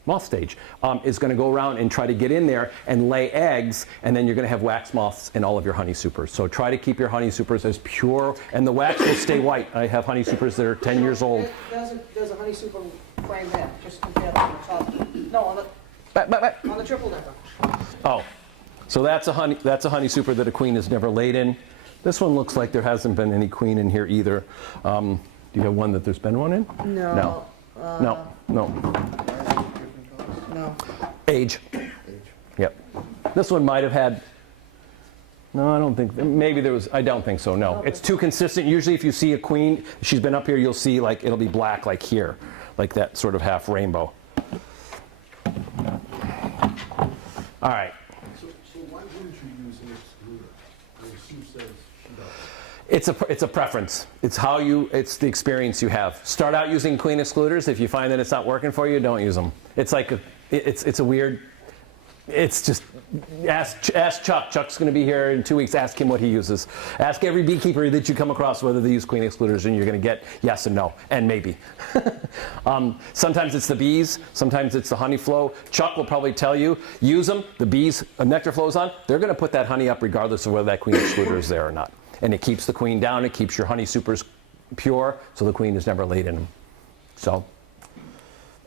moth stage, is going to go around and try to get in there and lay eggs, and then you're going to have wax moths in all of your honey supers. So try to keep your honey supers as pure, and the wax will stay white. I have honey supers that are 10 years old. There's a honey super frame there, just compare that on the top. No, on the triple decker. Oh. So that's a honey super that a queen has never laid in. This one looks like there hasn't been any queen in here either. Do you have one that there's been one in? No. No. No. No. Age. Yep. This one might have had. No, I don't think. Maybe there was. I don't think so. No. It's too consistent. Usually, if you see a queen, she's been up here. You'll see like it'll be black, like here, like that sort of half rainbow. All right. Why wouldn't you use an excluder? Sue says she does. It's a preference. It's the experience you have. Start out using queen excluders. If you find that it's not working for you, don't use them. It's like it's a weird. It's just ask Chuck. Chuck's going to be here in 2 weeks. Ask him what he uses. Ask every beekeeper that you come across whether they use queen excluders, and you're going to get yes and no and maybe. Sometimes it's the bees. Sometimes it's the honey flow. Chuck will probably tell you use them. The bees nectar flows on. They're going to put that honey up regardless of whether that queen excluder is there or not. And it keeps the queen down. It keeps your honey supers pure, so the queen is never laid in them. So.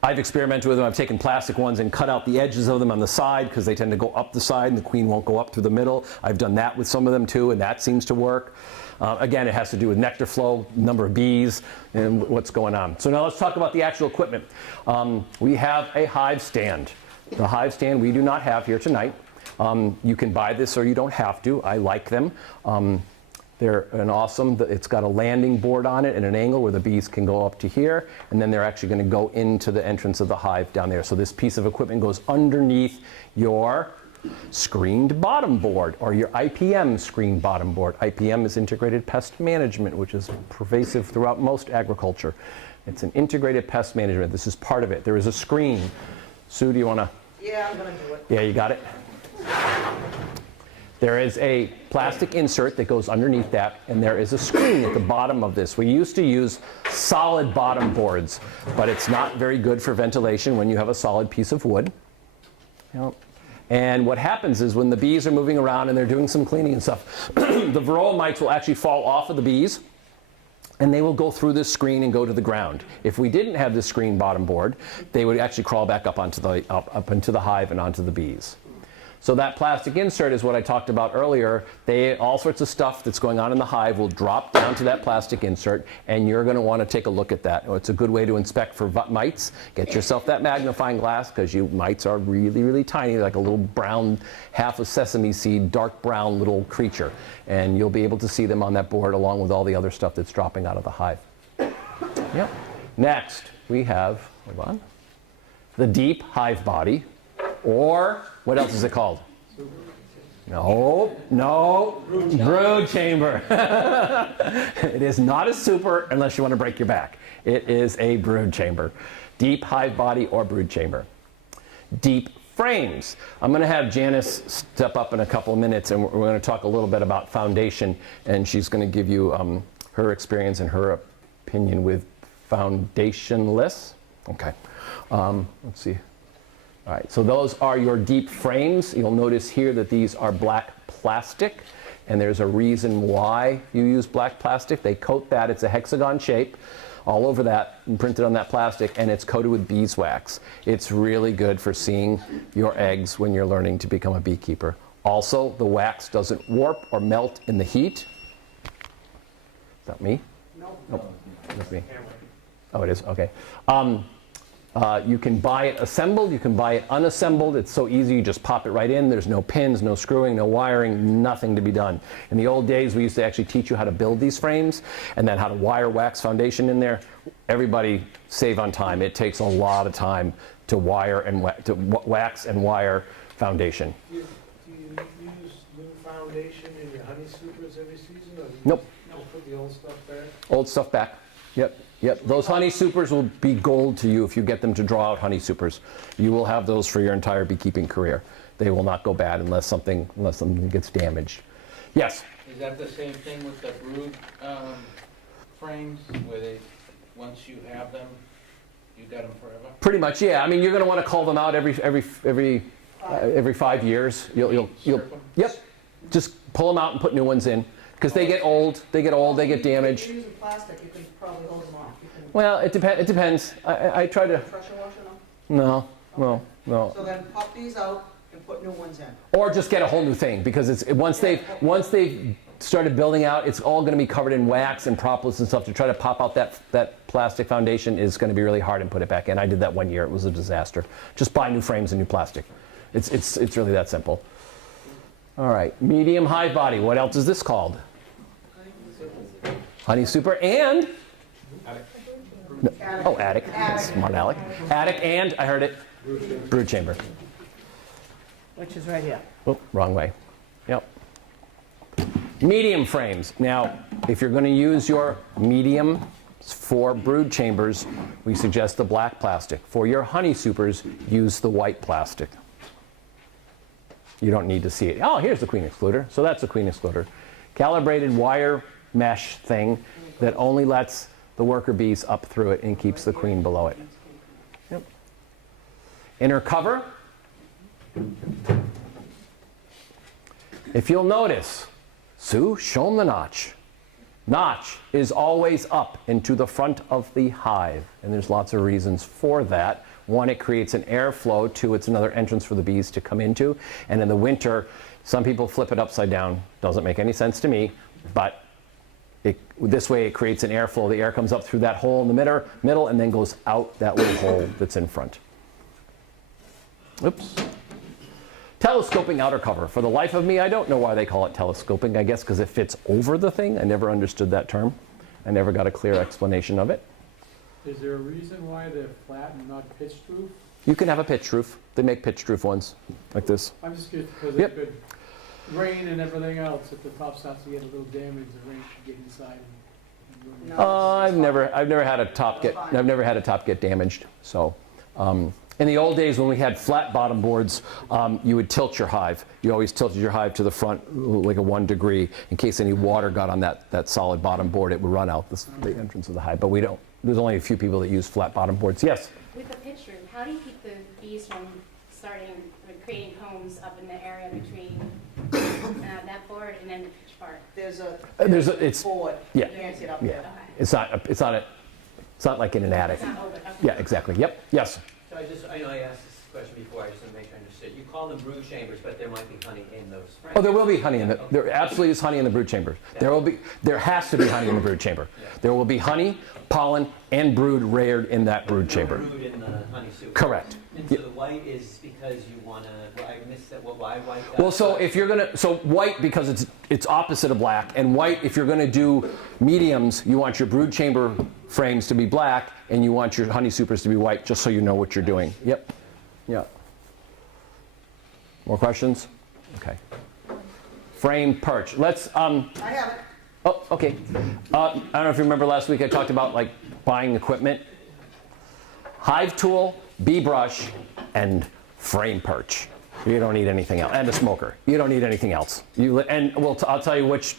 I've experimented with them. I've taken plastic ones and cut out the edges of them on the side because they tend to go up the side and the queen won't go up through the middle. I've done that with some of them too, and that seems to work. Again, it has to do with nectar flow, number of bees, and what's going on. So now let's talk about the actual equipment. We have a hive stand. The hive stand we do not have here tonight. You can buy this or you don't have to. I like them. They're an awesome, it's got a landing board on it and an angle where the bees can go up to here, and then they're actually going to go into the entrance of the hive down there. So this piece of equipment goes underneath your screened bottom board, or your IPM screened bottom board. IPM is Integrated Pest Management, which is pervasive throughout most agriculture. It's an integrated pest management. This is part of it. There is a screen. Sue, do you want to? Yeah, I'm gonna do it. Yeah, you got it. There is a plastic insert that goes underneath that, and there is a screen at the bottom of this. We used to use solid bottom boards, but it's not very good for ventilation when you have a solid piece of wood. Yep. And what happens is when the bees are moving around and they're doing some cleaning and stuff, the varroa mites will actually fall off of the bees, and they will go through this screen and go to the ground. If we didn't have this screen bottom board, they would actually crawl back up onto the up into the hive and onto the bees. So that plastic insert is what I talked about earlier. All sorts of stuff that's going on in the hive will drop down to that plastic insert, and you're going to want to take a look at that. It's a good way to inspect for mites. Get yourself that magnifying glass, because mites are really, really tiny, like a little brown, half a sesame seed, dark brown little creature. And you'll be able to see them on that board along with all the other stuff that's dropping out of the hive. Yep. Next, we have, hold on, the deep hive body, or what else is it called? No, brood chamber. It is not a super unless you want to break your back. It is a brood chamber. Deep hive body or brood chamber. Deep frames. I'm going to have Janice step up in a couple of minutes, and we're going to talk a little bit about foundation, and she's going to give you her experience and her opinion with foundationless. Okay. Let's see. All right, so those are your deep frames. You'll notice here that these are black plastic, and there's a reason why you use black plastic. They coat that, it's a hexagon shape, all over that, and printed on that plastic, and it's coated with beeswax. It's really good for seeing your eggs when you're learning to become a beekeeper. Also, the wax doesn't warp or melt in the heat. Is that me? No. Nope, that's me. Oh, it is, okay. You can buy it assembled, you can buy it unassembled. It's so easy, you just pop it right in. There's no pins, no screwing, no wiring, nothing to be done. In the old days, we used to actually teach you how to build these frames and then how to wire wax foundation in there. Everybody save on time. It takes a lot of time to wire and wax and wire foundation. Do you use new foundation in your honey supers every season, or do you Nope. just put the old stuff back? Old stuff back. Yep. Yep, those honey supers will be gold to you if you get them to draw out honey supers. You will have those for your entire beekeeping career. They will not go bad unless something gets damaged. Yes? Is that the same thing with the brood frames, where they, once you have them, you got them forever? Pretty much, yeah. I mean, you're going to want to call them out every 5 years. You'll yep. Just pull them out and put new ones in. Because they get old, they get damaged. If you're using plastic, you can probably hold them off. Well, it depends. I try to... Pressure washer them? No. So then pop these out and put new ones in. Or just get a whole new thing, because once they've started building out, it's all going to be covered in wax and propolis and stuff. To try to pop out that plastic foundation is going to be really hard and put it back in. I did that one year. It was a disaster. Just buy new frames and new plastic. It's really that simple. All right, medium hive body. What else is this called? Honey super and? No. Oh, attic. Smart Alec. Attic and, I heard it, brood chamber. Which is right here. Oh, wrong way. Yep. Medium frames. Now, if you're going to use your medium for brood chambers, we suggest the black plastic. For your honey supers, use the white plastic. You don't need to see it. Oh, here's the queen excluder. So that's a queen excluder. Calibrated wire mesh thing that only lets the worker bees up through it and keeps the queen below it. Yep. Inner cover. If you'll notice, Sue, show them the notch. Notch is always up and to the front of the hive, and there's lots of reasons for that. One, it creates an airflow. Two, it's another entrance for the bees to come into. And in the winter, some people flip it upside down. Doesn't make any sense to me, but this way it creates an airflow. The air comes up through that hole in the middle and then goes out that little hole that's in front. Oops. Telescoping outer cover. For the life of me, I don't know why they call it telescoping. I guess because it fits over the thing. I never understood that term. I never got a clear explanation of it. Is there a reason why they're flat and not pitched roof? You can have a pitched roof. They make pitched roof ones, like this. I'm just curious because Yep. it could rain and everything else. If the top starts to get a little damaged, the rain should get inside. And ruin it. I've never had a top get damaged. So, in the old days when we had flat bottom boards, you would tilt your hive. You always tilted your hive to the front like a 1 degree in case any water got on that solid bottom board. It would run out the entrance of the hive. But we don't. There's only a few people that use flat bottom boards. Yes. With the pitch roof, how do you keep the bees from creating combs up in the area between that board and then the pitch part? It's board. Yeah. You can't sit up Yeah. there. It's not like in an attic. It's not open, okay. Yeah, exactly. Yep. Yes. So I know I asked this question before, I just want to make sure I understood. You call them brood chambers, but there might be honey in those frames. Oh, there will be honey in there absolutely is honey in the brood chamber. There has to be honey in the brood chamber. There will be honey, pollen, and brood reared in that brood chamber. Brood in the honey soup. Correct. And so the white is because you want to, I missed that, why white? Well, so if you're gonna, white because it's opposite of black, and white if you're gonna do mediums, you want your brood chamber frames to be black, and you want your honey supers to be white, just so you know what you're doing. Yep. Yeah. More questions? Okay. Frame perch. Let's. I have it. Oh, okay. I don't know if you remember last week I talked about like buying equipment. Hive tool, bee brush, and frame perch. You don't need anything else, and a smoker. You don't need anything else. I'll tell you which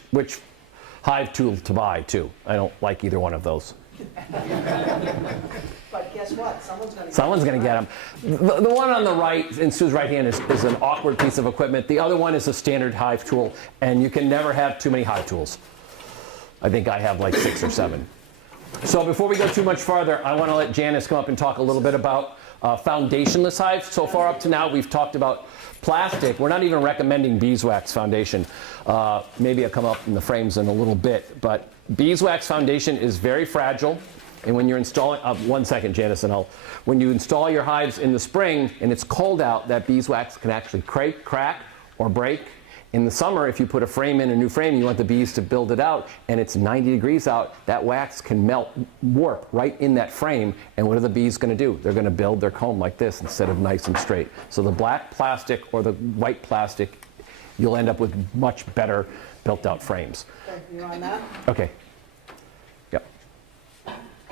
hive tool to buy too. I don't like either one of those. But guess what? Someone's going to get them. The one on the right, in Sue's right hand, is an awkward piece of equipment. The other one is a standard hive tool, and you can never have too many hive tools. I think I have like 6 or 7. So before we go too much farther, I want to let Janice come up and talk a little bit about foundationless hive. So far up to now, we've talked about plastic. We're not even recommending beeswax foundation. Maybe I'll come up in the frames in a little bit, but beeswax foundation is very fragile. And when you're installing, 1 second, Janice, when you install your hives in the spring and it's cold out, that beeswax can actually crack or break. In the summer, if you put a new frame, you want the bees to build it out, and it's 90 degrees out, that wax can warp right in that frame, and what are the bees going to do? They're going to build their comb like this instead of nice and straight. So the black plastic or the white plastic, you'll end up with much better built out frames. You on that? Okay. Yep.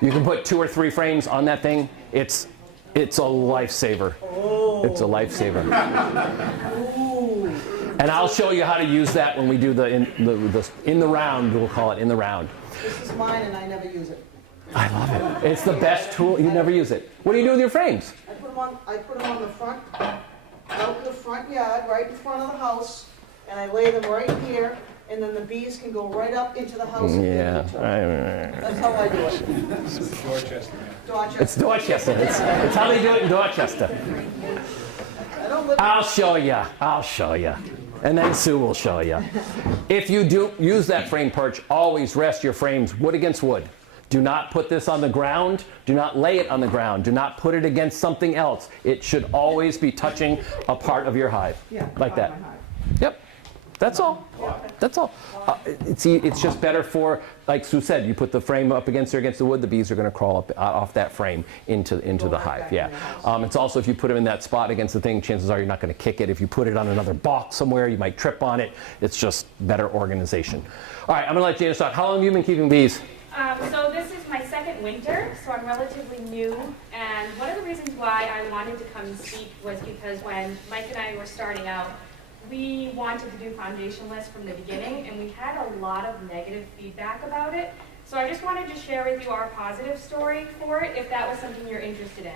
You can put 2 or 3 frames on that thing. It's a lifesaver. Oh. It's a lifesaver. And I'll show you how to use that when we do the in the round. We'll call it in the round. This is mine and I never use it. I love it. It's the best tool. You never use it. What do you do with your frames? I put them on the front, out in the front yard, right in front of the house, and I lay them right here, and then the bees can go right up into the house. And Yeah. That's how I do it. Dorchester. Dorchester. It's Dorchester. It's how they do it in Dorchester. I'll show you. And then Sue will show you. If you do use that frame perch, always rest your frames wood against wood. Do not put this on the ground. Do not lay it on the ground. Do not put it against something else. It should always be touching a part of your hive. Yeah, like that. Yep. That's all. That's all. It's just better for, like Sue said, you put the frame up against the wood, the bees are going to crawl up off that frame into the hive. Yeah. It's also, if you put them in that spot against the thing, chances are you're not going to kick it. If you put it on another box somewhere, you might trip on it. It's just better organization. All right, I'm going to let Janice talk. How long have you been keeping bees? So this is my second winter, so I'm relatively new. And one of the reasons why I wanted to come speak was because when Mike and I were starting out, we wanted to do foundationless from the beginning, and we had a lot of negative feedback about it. So I just wanted to share with you our positive story for it, if that was something you're interested in.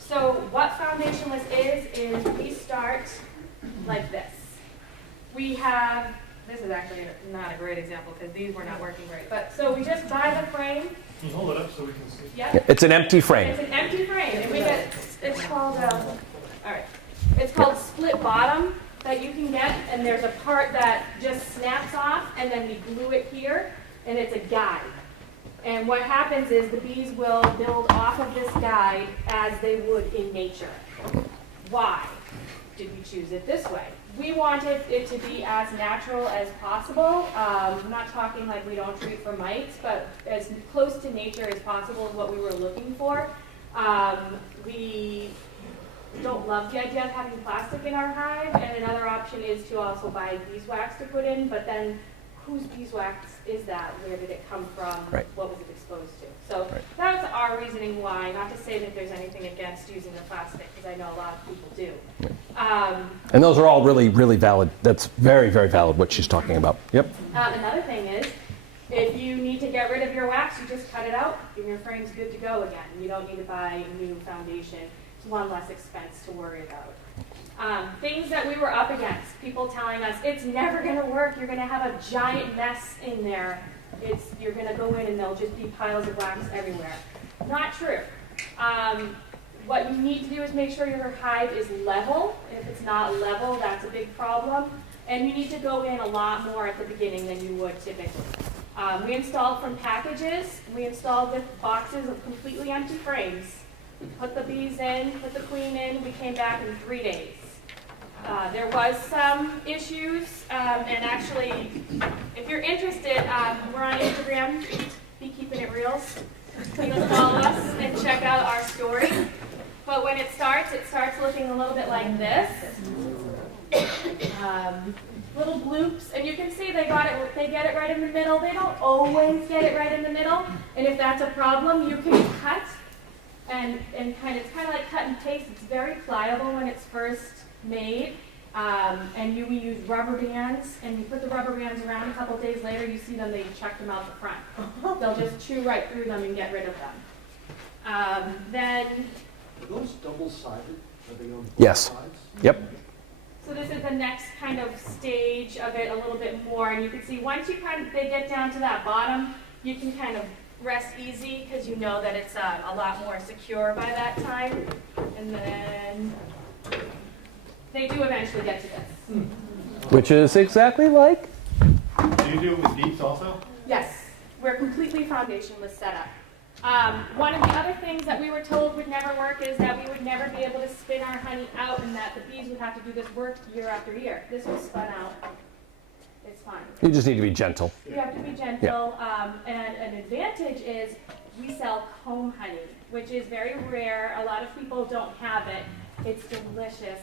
So what foundationless is we start like this. We have, this is actually not a great example because these were not working great, but so we just buy the frame. Can you hold it up so we can see? Yep. It's an empty frame. It's an empty frame, and we get, it's called, all right, it's called split bottom that you can get, and there's a part that just snaps off, and then we glue it here, and it's a guide. And what happens is the bees will build off of this guide as they would in nature. Why? did we choose it this way? We wanted it to be as natural as possible. I'm not talking like we don't treat for mites, but as close to nature as possible is what we were looking for. We don't love the idea of having plastic in our hive, and another option is to also buy beeswax to put in, but then whose beeswax is that? Where did it come from? Right. What was it exposed to? So that was our reasoning why, not to say that there's anything against using the plastic, because I know a lot of people do. And those are all really, really valid. That's very, very valid what she's talking about. Yep. Another thing is, if you need to get rid of your wax, you just cut it out, and your frame's good to go again. You don't need to buy new foundation. It's one less expense to worry about. Things that we were up against, people telling us, it's never going to work, you're going to have a giant mess in there. You're going to go in and there'll just be piles of wax everywhere. Not true. What you need to do is make sure your hive is level. If it's not level, that's a big problem. And you need to go in a lot more at the beginning than you would typically. We installed from packages. We installed with boxes of completely empty frames. Put the bees in, put the queen in. We came back in 3 days. There was some issues, and actually, if you're interested, we're on Instagram, Beekeeping It Reels. You can follow us and check out our story. But when it starts looking a little bit like this. Little bloops, and you can see they get it right in the middle. They don't always get it right in the middle, and if that's a problem, you can cut and it's kind of like cut and paste. It's very pliable when it's first made, and we use rubber bands, and you put the rubber bands around. A couple days later, you see them, they chuck them out the front. They'll just chew right through them and get rid of them. Then, Are those double-sided? Are they on both Yes. sides? Yep. so this is the next kind of stage of it a little bit more, and you can see once they get down to that bottom, you can kind of rest easy because you know that it's a lot more secure by that time. And then they do eventually get to this. Which is exactly like? Do you do it with beets also? Yes, we're completely foundationless setup. One of the other things that we were told would never work is that we would never be able to spin our honey out and that the bees would have to do this work year after year. This was spun out. It's fine. You just need to be gentle. You have to be gentle. And an advantage is we sell comb honey, which is very rare. A lot of people don't have it. It's delicious.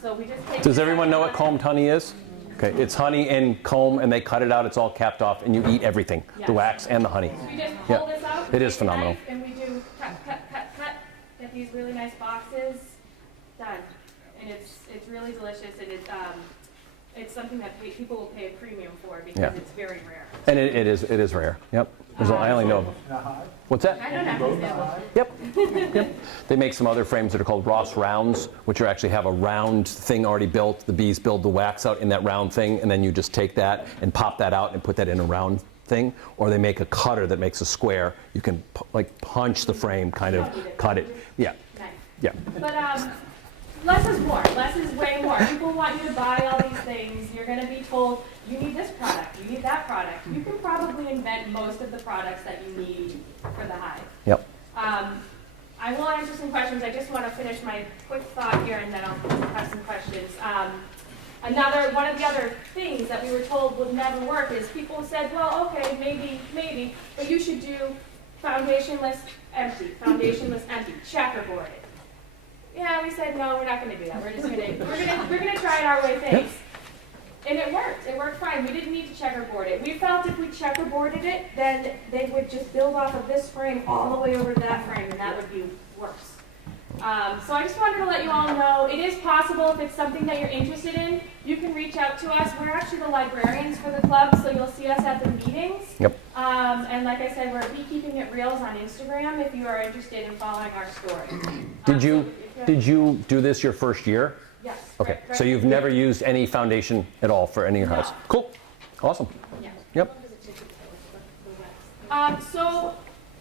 So we just take Does everyone know what combed honey is? Okay, it's honey and comb, and they cut it out. It's all capped off, and you eat everything, the wax and the honey. So we just pull this out. It is take a phenomenal. knife, and we do cut, cut, cut, cut. Get these really nice boxes. Done. And it's really delicious, and it's something that people will pay a premium for because it's very rare. And it is rare. Yep. I only know. What's that? I don't have to say. Yep. They make some other frames that are called Ross rounds, which actually have a round thing already built. The bees build the wax out in that round thing, and then you just take that and pop that out and put that in a round thing. Or they make a cutter that makes a square. You can like punch the frame, kind of cut it. Yeah. Nice. Yeah. But less is more. Less is way more. People want you to buy all these things. You're going to be told, you need this product, you need that product. You can probably invent most of the products that you need for the hive. Yep. I will answer some questions. I just want to finish my quick thought here, and then I'll have some questions. One of the other things that we were told would never work is people said, well, okay, maybe, but you should do foundationless empty, checkerboarded. Yeah, we said no, we're not going to do that. We're gonna try it our way, thanks. And it worked. It worked fine. We didn't need to checkerboard it. We felt if we checkerboarded it, then they would just build off of this frame all the way over to that frame, and that would be worse. So I just wanted to let you all know it is possible. If it's something that you're interested in, you can reach out to us. We're actually the librarians for the club, so you'll see us at the meetings. Yep. And like I said, we're Beekeeping It Reels on Instagram if you are interested in following our story. Did you do this your first year? Yes. Okay. Right So you've never used any foundation at all for any of your hives? Cool. Awesome. Yeah. Yep. So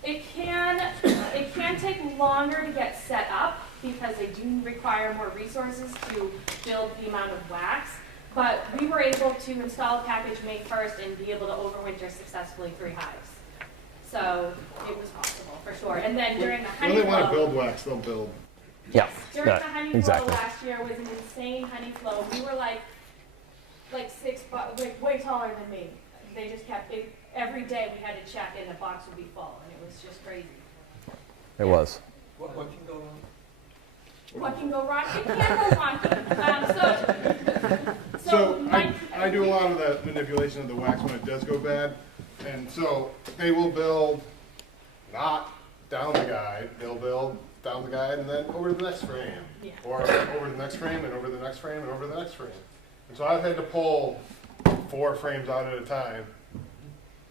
it can take longer to get set up because they do require more resources to build the amount of wax. But we were able to install a package May 1st and be able to overwinter successfully 3 hives. So it was possible for sure. And then during the honey When they want to flow, build wax, they'll build Yeah, During yeah, the honey flow exactly. last year was an insane honey flow. We were like way taller than me. They just kept every day we had to check and the box would be full, and it was just crazy. It was. What can go wrong? What can go wrong? It can go wrong. So Mike, I do a lot of the manipulation of the wax when it does go bad. And so they will build not down the guide, they'll build down the guide and then over to the next frame. Yeah. Or over the next frame and over the next frame and over the next frame. And so I've had to pull 4 frames out at a time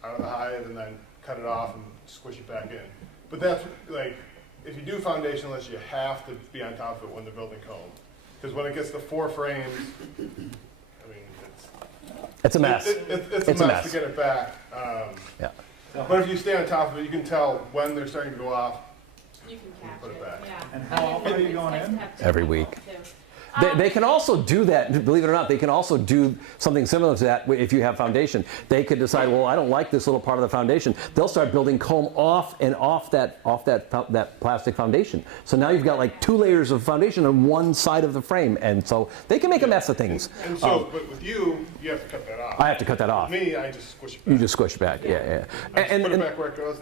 out of the hive and then cut it off and squish it back in. But that's like, if you do foundationless, you have to be on top of it when they're building comb. Because when it gets to 4 frames, I mean, It's a mess. It's a mess to get it back. Yeah. But if you stay on top of it, you can tell when they're starting to go off. You can catch put it back. Yeah. And how often are you going in? Every week. They can also do that, believe it or not, they can also do something similar to that if you have foundation. They could decide, well, I don't like this little part of the foundation. They'll start building comb off that plastic foundation. So now you've got like 2 layers of foundation on one side of the frame. And so they can make a mess of things. And so, but with you, you have to cut that off. I have to cut that off. With me, I just squish it back. You just squish back, yeah. I just put it back where it goes.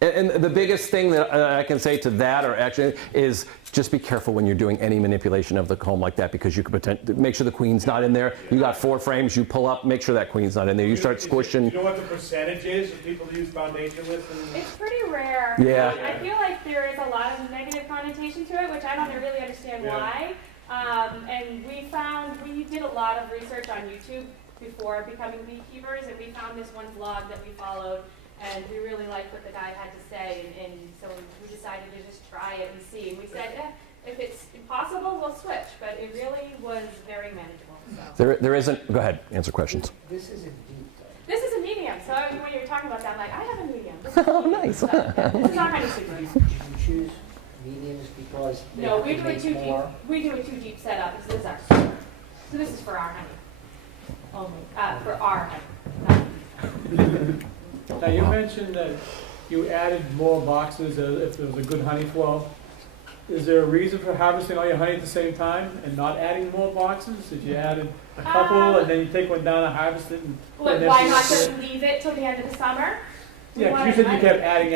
And the biggest thing that I can say to that, or actually, is just be careful when you're doing any manipulation of the comb like that, because you could make sure the queen's not in there. You got 4 frames, you pull up, make sure that queen's not in there. You start squishing. You know what the percentage is of people who use foundationless? It's pretty rare. Yeah. I feel like there is a lot of negative connotation to it, which I don't really understand why. And we did a lot of research on YouTube before becoming beekeepers, and we found this one vlog that we followed. And we really liked what the guy had to say, and so we decided to just try it and see. And we said, if it's impossible, we'll switch. But it really was very manageable. So. There isn't. Go ahead, answer questions. This isn't deep though. This is a medium. So when you were talking about that, I'm like, I have a medium. Oh, nice. This is our honey super. Did you choose mediums because they No, we can do a make 2 deep. more? We do a 2 deep setup. This is our super. So this is for our honey. Only for our honey. Now, you mentioned that you added more boxes if there was a good honey flow. Is there a reason for harvesting all your honey at the same time and not adding more boxes? If you added a couple and then you take one down and harvest it? And Why not just leave it till the end of the summer? Yeah, because you said you kept adding.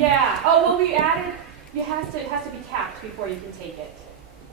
Yeah. Oh, well, we added. It has to be capped before you can take it.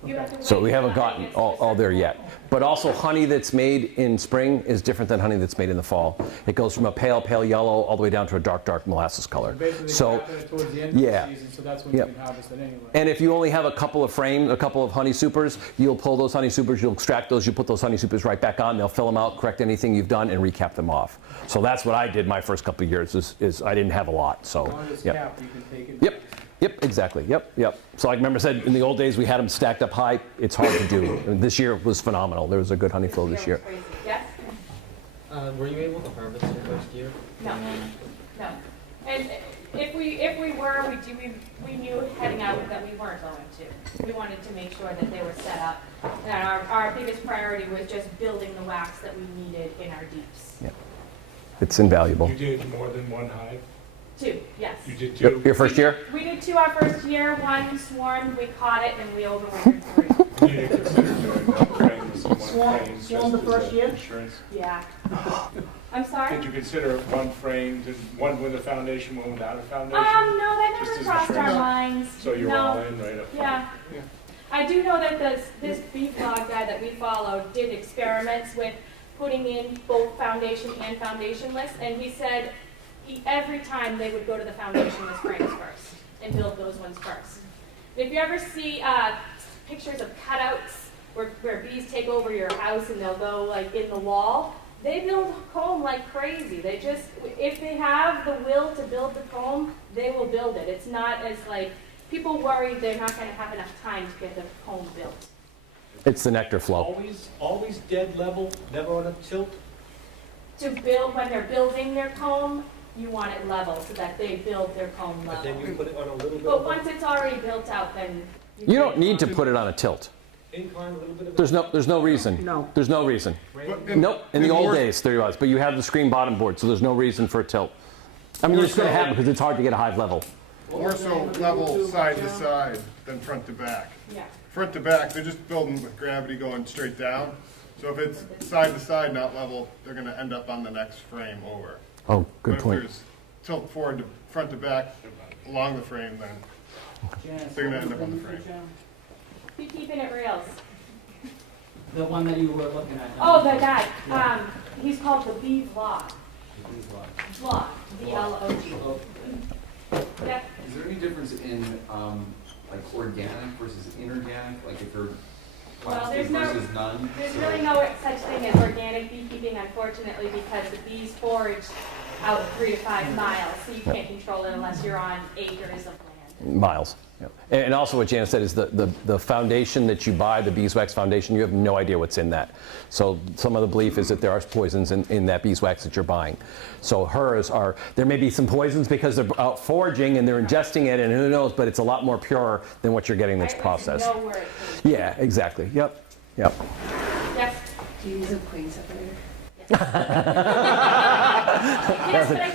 You have to So wait we till haven't the honey gotten gets all there yet. But also honey that's made in spring is different than honey that's made in the fall. It goes from a pale yellow all the way down to a dark molasses color. Basically, So capping it towards the end of the season, so that's when you can harvest it anyway. And if you only have a couple of frames, a couple of honey supers, you'll pull those honey supers, you'll extract those, you put those honey supers right back on, they'll fill them out, correct anything you've done, and recap them off. So that's what I did my first couple of years, is I didn't have a lot. So, As long as it's capped, you can take it. Yep, exactly. Yep. So I remember said in the old days we had them stacked up high. It's hard to do. And this year was phenomenal. There was a good honey flow this year. Yes? Were you able to harvest your first year? No. And if we were, we knew heading out that we weren't going to. We wanted to make sure that they were set up. And our biggest priority was just building the wax that we needed in our deeps. Yeah. It's invaluable. You did more than 1 hive? 2, yes. You did 2? Your first year? We did 2 our first year. 1 swarmed, we caught it, and we overwintered 3. You didn't consider doing 1 frame with 1 frame Swarm the first year? insurance? Yeah. I'm sorry? Did you consider 1 frame, one with a foundation, one without a foundation? No, that Just never as crossed our insurance? minds. So you're No. all in right up front? Yeah. I do know that this beef log guy that we followed did experiments with putting in both foundation and foundationless, and he said every time they would go to the foundationless frames first and build those ones first. If you ever see pictures of cutouts where bees take over your house and they'll go like in the wall, they build comb like crazy. They just, if they have the will to build the comb, they will build it. It's not as like, people worry they're not going to have enough time to get the comb built. It's the nectar flow. Always dead level, never on a tilt? To build, when they're building their comb, you want it level so that they build their comb level. But then you put it on a little bit But of once it's already built out, then You don't need to put it on a tilt. incline, a little bit of... There's no reason. No. There's no reason. Nope. In the old days, there was. But you have the screen bottom board, so there's no reason for a tilt. I mean, it's going to happen because it's hard to get a hive level. More so level side to side. than front to back. Yeah. Front to back, they're just building with gravity going straight down. So if it's side to side, not level, they're going to end up on the next frame over. Oh, good But point. if there's tilt forward to front to back along the frame, then they're going to end up on the frame. Be keeping it reals. The one that you were looking at. Oh, the guy. He's called the Bee Vlog. Vlog. V-L-O-G. Yep. Is there any difference in, like organic versus inorganic, like if you're Well, plastic versus none? there's really no such thing as organic beekeeping, unfortunately, because the bees forage out 3 to 5 miles, so you can't control it unless you're on acres of land. Miles. Yeah. And also what Janice said is the foundation that you buy, the beeswax foundation, you have no idea what's in that. So some of the belief is that there are poisons in that beeswax that you're buying. So hers are, there may be some poisons because they're out foraging and they're ingesting it and who knows, but it's a lot more pure than what you're getting that's processed. Know where it came Yeah, exactly. Yep. Yep. from. Yes. Do you use a queen separator? That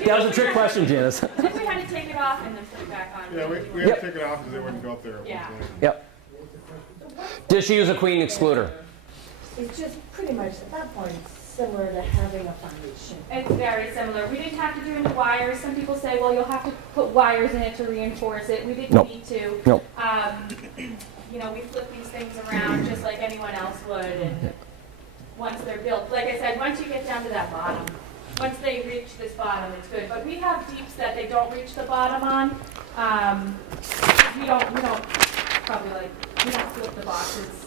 was a trick question, Janice. If we had to take it off and then put it back on. Yeah, we had to take it off because they wouldn't go up there. Yeah. Yep. Did she use a queen excluder? It's just pretty much at that point similar to having a foundation. It's very similar. We didn't have to do any wires. Some people say, well, you'll have to put wires in it to reinforce it. We didn't need to. Nope. You know, we flip these things around just like anyone else would, and once they're built, like I said, once you get down to that bottom, once they reach this bottom, it's good. But we have deeps that they don't reach the bottom on. We don't flip the boxes,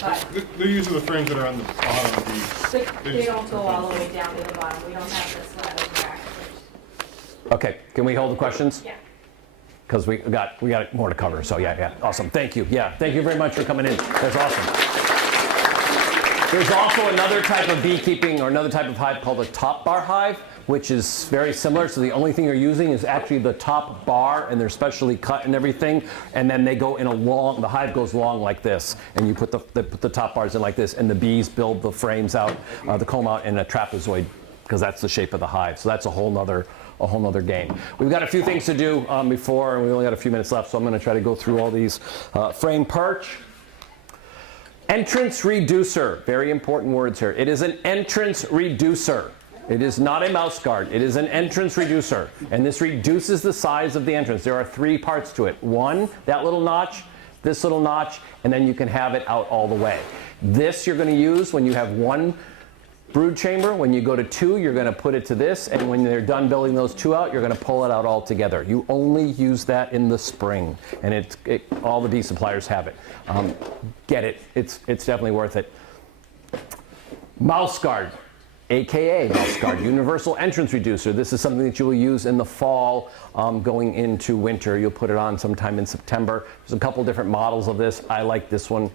but They're using the frames that are on the bottom of these. they don't go all the way down to the bottom. We don't have this ladder rack. Okay, can we hold the questions? Yeah. Because we got more to cover, so yeah, awesome. Thank you. Yeah, thank you very much for coming in. That's awesome. There's also another type of beekeeping or another type of hive called a top bar hive, which is very similar. So the only thing you're using is actually the top bar, and they're specially cut and everything. And then they go in the hive goes long like this, and you put the top bars in like this, and the bees build the frames out, the comb out in a trapezoid, because that's the shape of the hive. So that's a whole nother game. We've got a few things to do before, and we only got a few minutes left, so I'm going to try to go through all these. Frame perch. Entrance reducer, very important words here. It is an entrance reducer. It is not a mouse guard. It is an entrance reducer. And this reduces the size of the entrance. There are 3 parts to it. 1, that little notch, this little notch, and then you can have it out all the way. This you're going to use when you have 1 brood chamber. When you go to 2, you're going to put it to this, and when they're done building those 2 out, you're going to pull it out all together. You only use that in the spring, and all the bee suppliers have it. Get it. It's definitely worth it. Mouse guard, aka mouse guard, universal entrance reducer. This is something that you will use in the fall going into winter. You'll put it on sometime in September. There's a couple different models of this. I like this one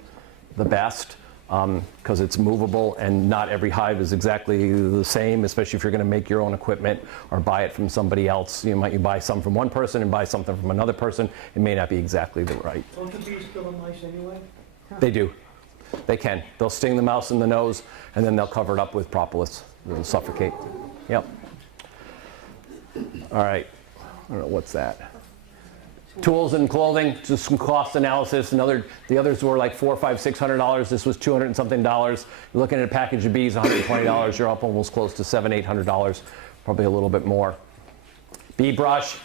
the best, because it's movable, and not every hive is exactly the same, especially if you're going to make your own equipment or buy it from somebody else. You buy some from one person and buy something from another person. It may not be exactly the right. Don't the bees kill the mice anyway? They do. They can. They'll sting the mouse in the nose, and then they'll cover it up with propolis. They'll suffocate. Yep. All right. I don't know, what's that? Tools and clothing, just some cost analysis. The others were like $400, $500, $600. This was $200 and something. You're looking at a package of bees, $120. You're up almost close to $700, $800, probably a little bit more. Bee brush.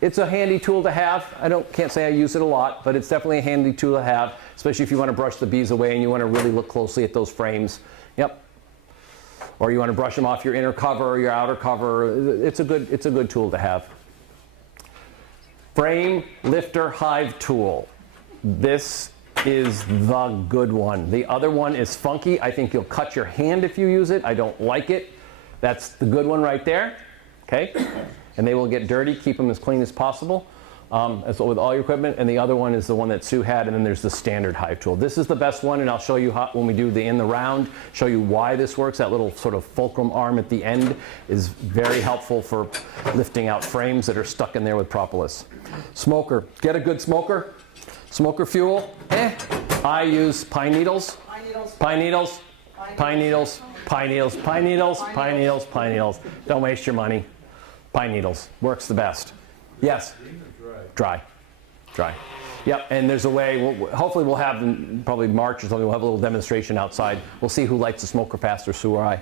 It's a handy tool to have. Can't say I use it a lot, but it's definitely a handy tool to have, especially if you want to brush the bees away and you want to really look closely at those frames. Yep. Or you want to brush them off your inner cover or your outer cover. It's a good tool to have. Frame lifter hive tool. This is the good one. The other one is funky. I think you'll cut your hand if you use it. I don't like it. That's the good one right there. Okay? And they will get dirty. Keep them as clean as possible. As with all your equipment. And the other one is the one that Sue had, and then there's the standard hive tool. This is the best one, and I'll show you how, when we do the in the round, show you why this works. That little sort of fulcrum arm at the end is very helpful for lifting out frames that are stuck in there with propolis. Smoker. Get a good smoker. Smoker fuel. I use pine needles. Pine needles. Pine needles. Pine needles. Pine needles. Pine needles. Pine needles. Don't waste your money. Pine needles. Works the best. Yes? Dry. Dry. Yep, and there's a way, hopefully we'll have, in probably March or something, we'll have a little demonstration outside. We'll see who lights the smoker faster, Sue or I.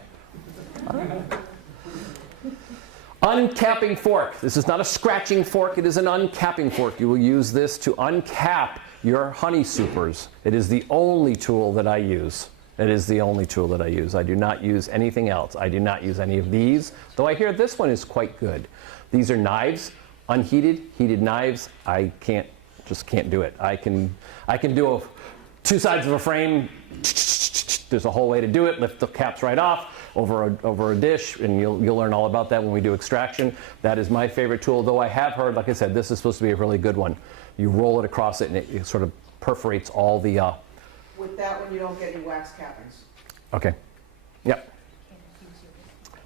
Uncapping fork. This is not a scratching fork, it is an uncapping fork. You will use this to uncap your honey supers. It is the only tool that I use. It is the only tool that I use. I do not use anything else. I do not use any of these, though I hear this one is quite good. These are knives, unheated, heated knives. I just can't do it. I can do two sides of a frame. There's a whole way to do it. Lift the caps right off over a dish, and you'll learn all about that when we do extraction. That is my favorite tool, though I have heard, like I said, this is supposed to be a really good one. You roll it across it, and it sort of perforates all the... With that one, you don't get any wax cappings. Okay. Yep.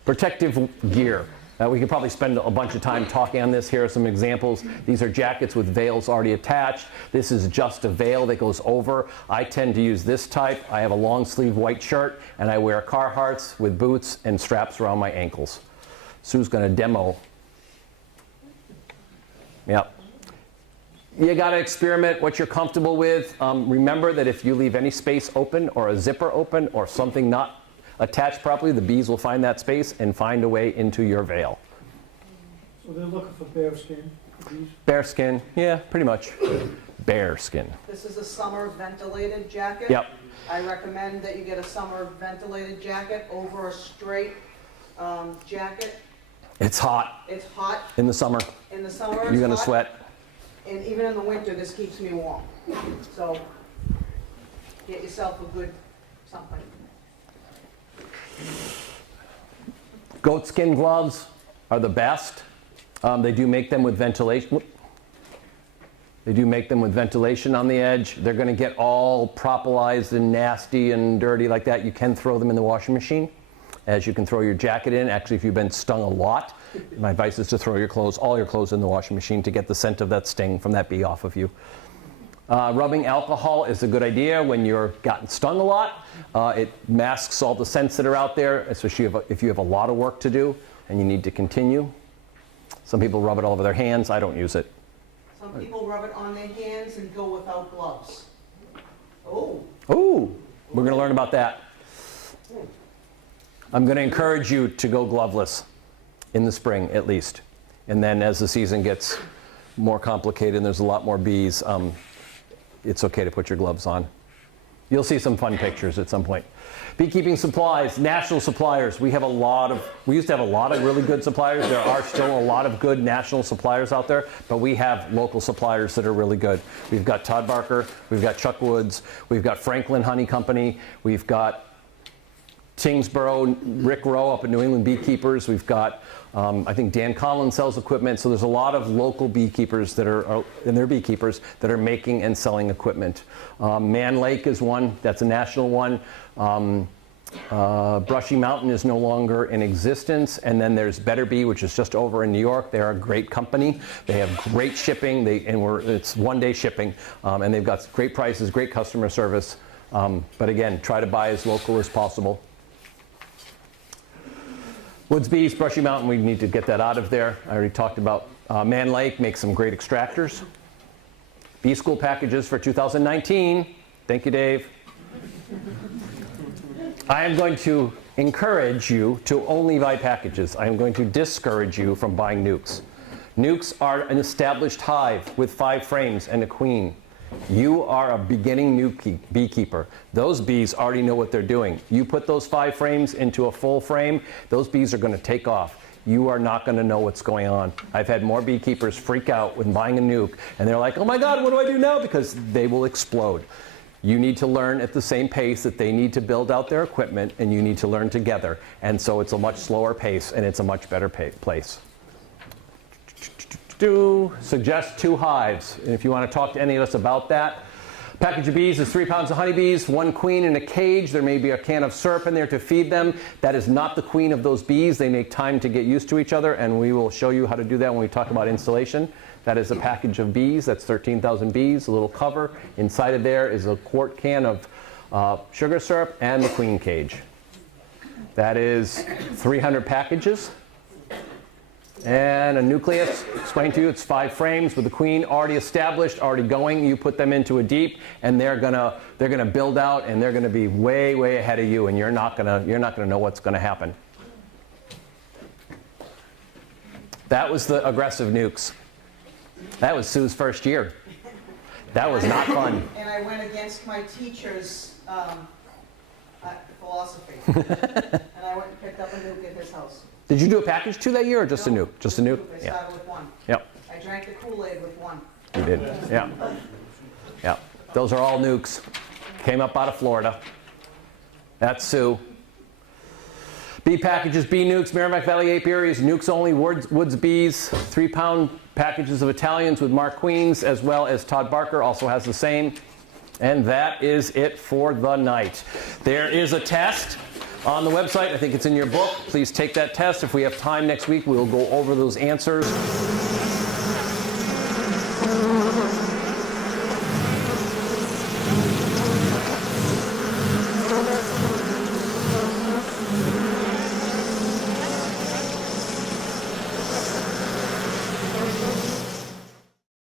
Protective gear. We could probably spend a bunch of time talking on this. Here are some examples. These are jackets with veils already attached. This is just a veil that goes over. I tend to use this type. I have a long sleeve white shirt, and I wear Carhartts with boots and straps around my ankles. Sue's going to demo. Yep. You got to experiment what you're comfortable with. Remember that if you leave any space open or a zipper open or something not attached properly, the bees will find that space and find a way into your veil. So they're looking for bear skin? Bear skin, yeah, pretty much. Bear skin. This is a summer ventilated jacket. Yep. I recommend that you get a summer ventilated jacket over a straight jacket. It's hot. It's hot. In the summer. In the summer, You're going to sweat. And even in the winter, this keeps me warm. So get yourself a good something. Goatskin gloves are the best. They do make them with ventilation. They do make them with ventilation on the edge. They're going to get all propolized and nasty and dirty like that. You can throw them in the washing machine, as you can throw your jacket in. Actually, if you've been stung a lot, my advice is to throw your clothes, all your clothes in the washing machine to get the scent of that sting from that bee off of you. Rubbing alcohol is a good idea when you're gotten stung a lot. It masks all the scents that are out there, especially if you have a lot of work to do and you need to continue. Some people rub it all over their hands. I don't use it. Some people rub it on their hands and go without gloves. Oh. Ooh, we're going to learn about that. I'm going to encourage you to go gloveless in the spring at least. And then as the season gets more complicated and there's a lot more bees, it's okay to put your gloves on. You'll see some fun pictures at some point. Beekeeping supplies, national suppliers. We used to have a lot of really good suppliers. There are still a lot of good national suppliers out there, but we have local suppliers that are really good. We've got Todd Barker, we've got Chuck Woods, we've got Franklin Honey Company, we've got Tingsboro, Rick Rowe up at New England Beekeepers. We've got, I think Dan Collins sells equipment. So there's a lot of local beekeepers that are, and they're beekeepers, that are making and selling equipment. Man Lake is one, that's a national one. Brushy Mountain is no longer in existence. And then there's Better Bee, which is just over in New York. They're a great company. They have great shipping, it's one-day shipping. And they've got great prices, great customer service. But again, try to buy as local as possible. Woods Bees, Brushy Mountain, we need to get that out of there. I already talked about Man Lake, makes some great extractors. Bee School packages for 2019. Thank you, Dave. I am going to encourage you to only buy packages. I am going to discourage you from buying nukes. Nukes are an established hive with 5 frames and a queen. You are a beginning new beekeeper. Those bees already know what they're doing. You put those 5 frames into a full frame, those bees are going to take off. You are not going to know what's going on. I've had more beekeepers freak out when buying a nuke, and they're like, oh my God, what do I do now? Because they will explode. You need to learn at the same pace that they need to build out their equipment, and you need to learn together. And so it's a much slower pace, and it's a much better place. Suggest 2 hives. And if you want to talk to any of us about that, package of bees is 3 pounds of honeybees, 1 queen in a cage. There may be a can of syrup in there to feed them. That is not the queen of those bees. They make time to get used to each other, and we will show you how to do that when we talk about installation. That is a package of bees. That's 13,000 bees, a little cover. Inside of there is a quart can of sugar syrup and the queen cage. That is 300 packages. And a nucleus, explain to you, it's 5 frames with the queen already established, already going. You put them into a deep, and they're gonna build out, and they're gonna be way, way ahead of you, and you're not gonna know what's gonna happen. That was the aggressive nukes. That was Sue's first year. That was not fun. And I went against my teacher's philosophy. And I went and picked up a nuke at his house. Did you do a package 2 that year, or just a nuke? Just a nuke? I Yeah. started with 1. Yep. I drank the Kool-Aid with 1. You did. Yeah. Yeah. Those are all nukes. Came up out of Florida. That's Sue. B packages, B nukes, Merrimack Valley apiaries, nukes only, Woods bees, 3-pound packages of Italians with Mark Queens, as well as Todd Barker also has the same. And that is it for the night. There is a test on the website. I think it's in your book. Please take that test. If we have time next week, we'll go over those answers.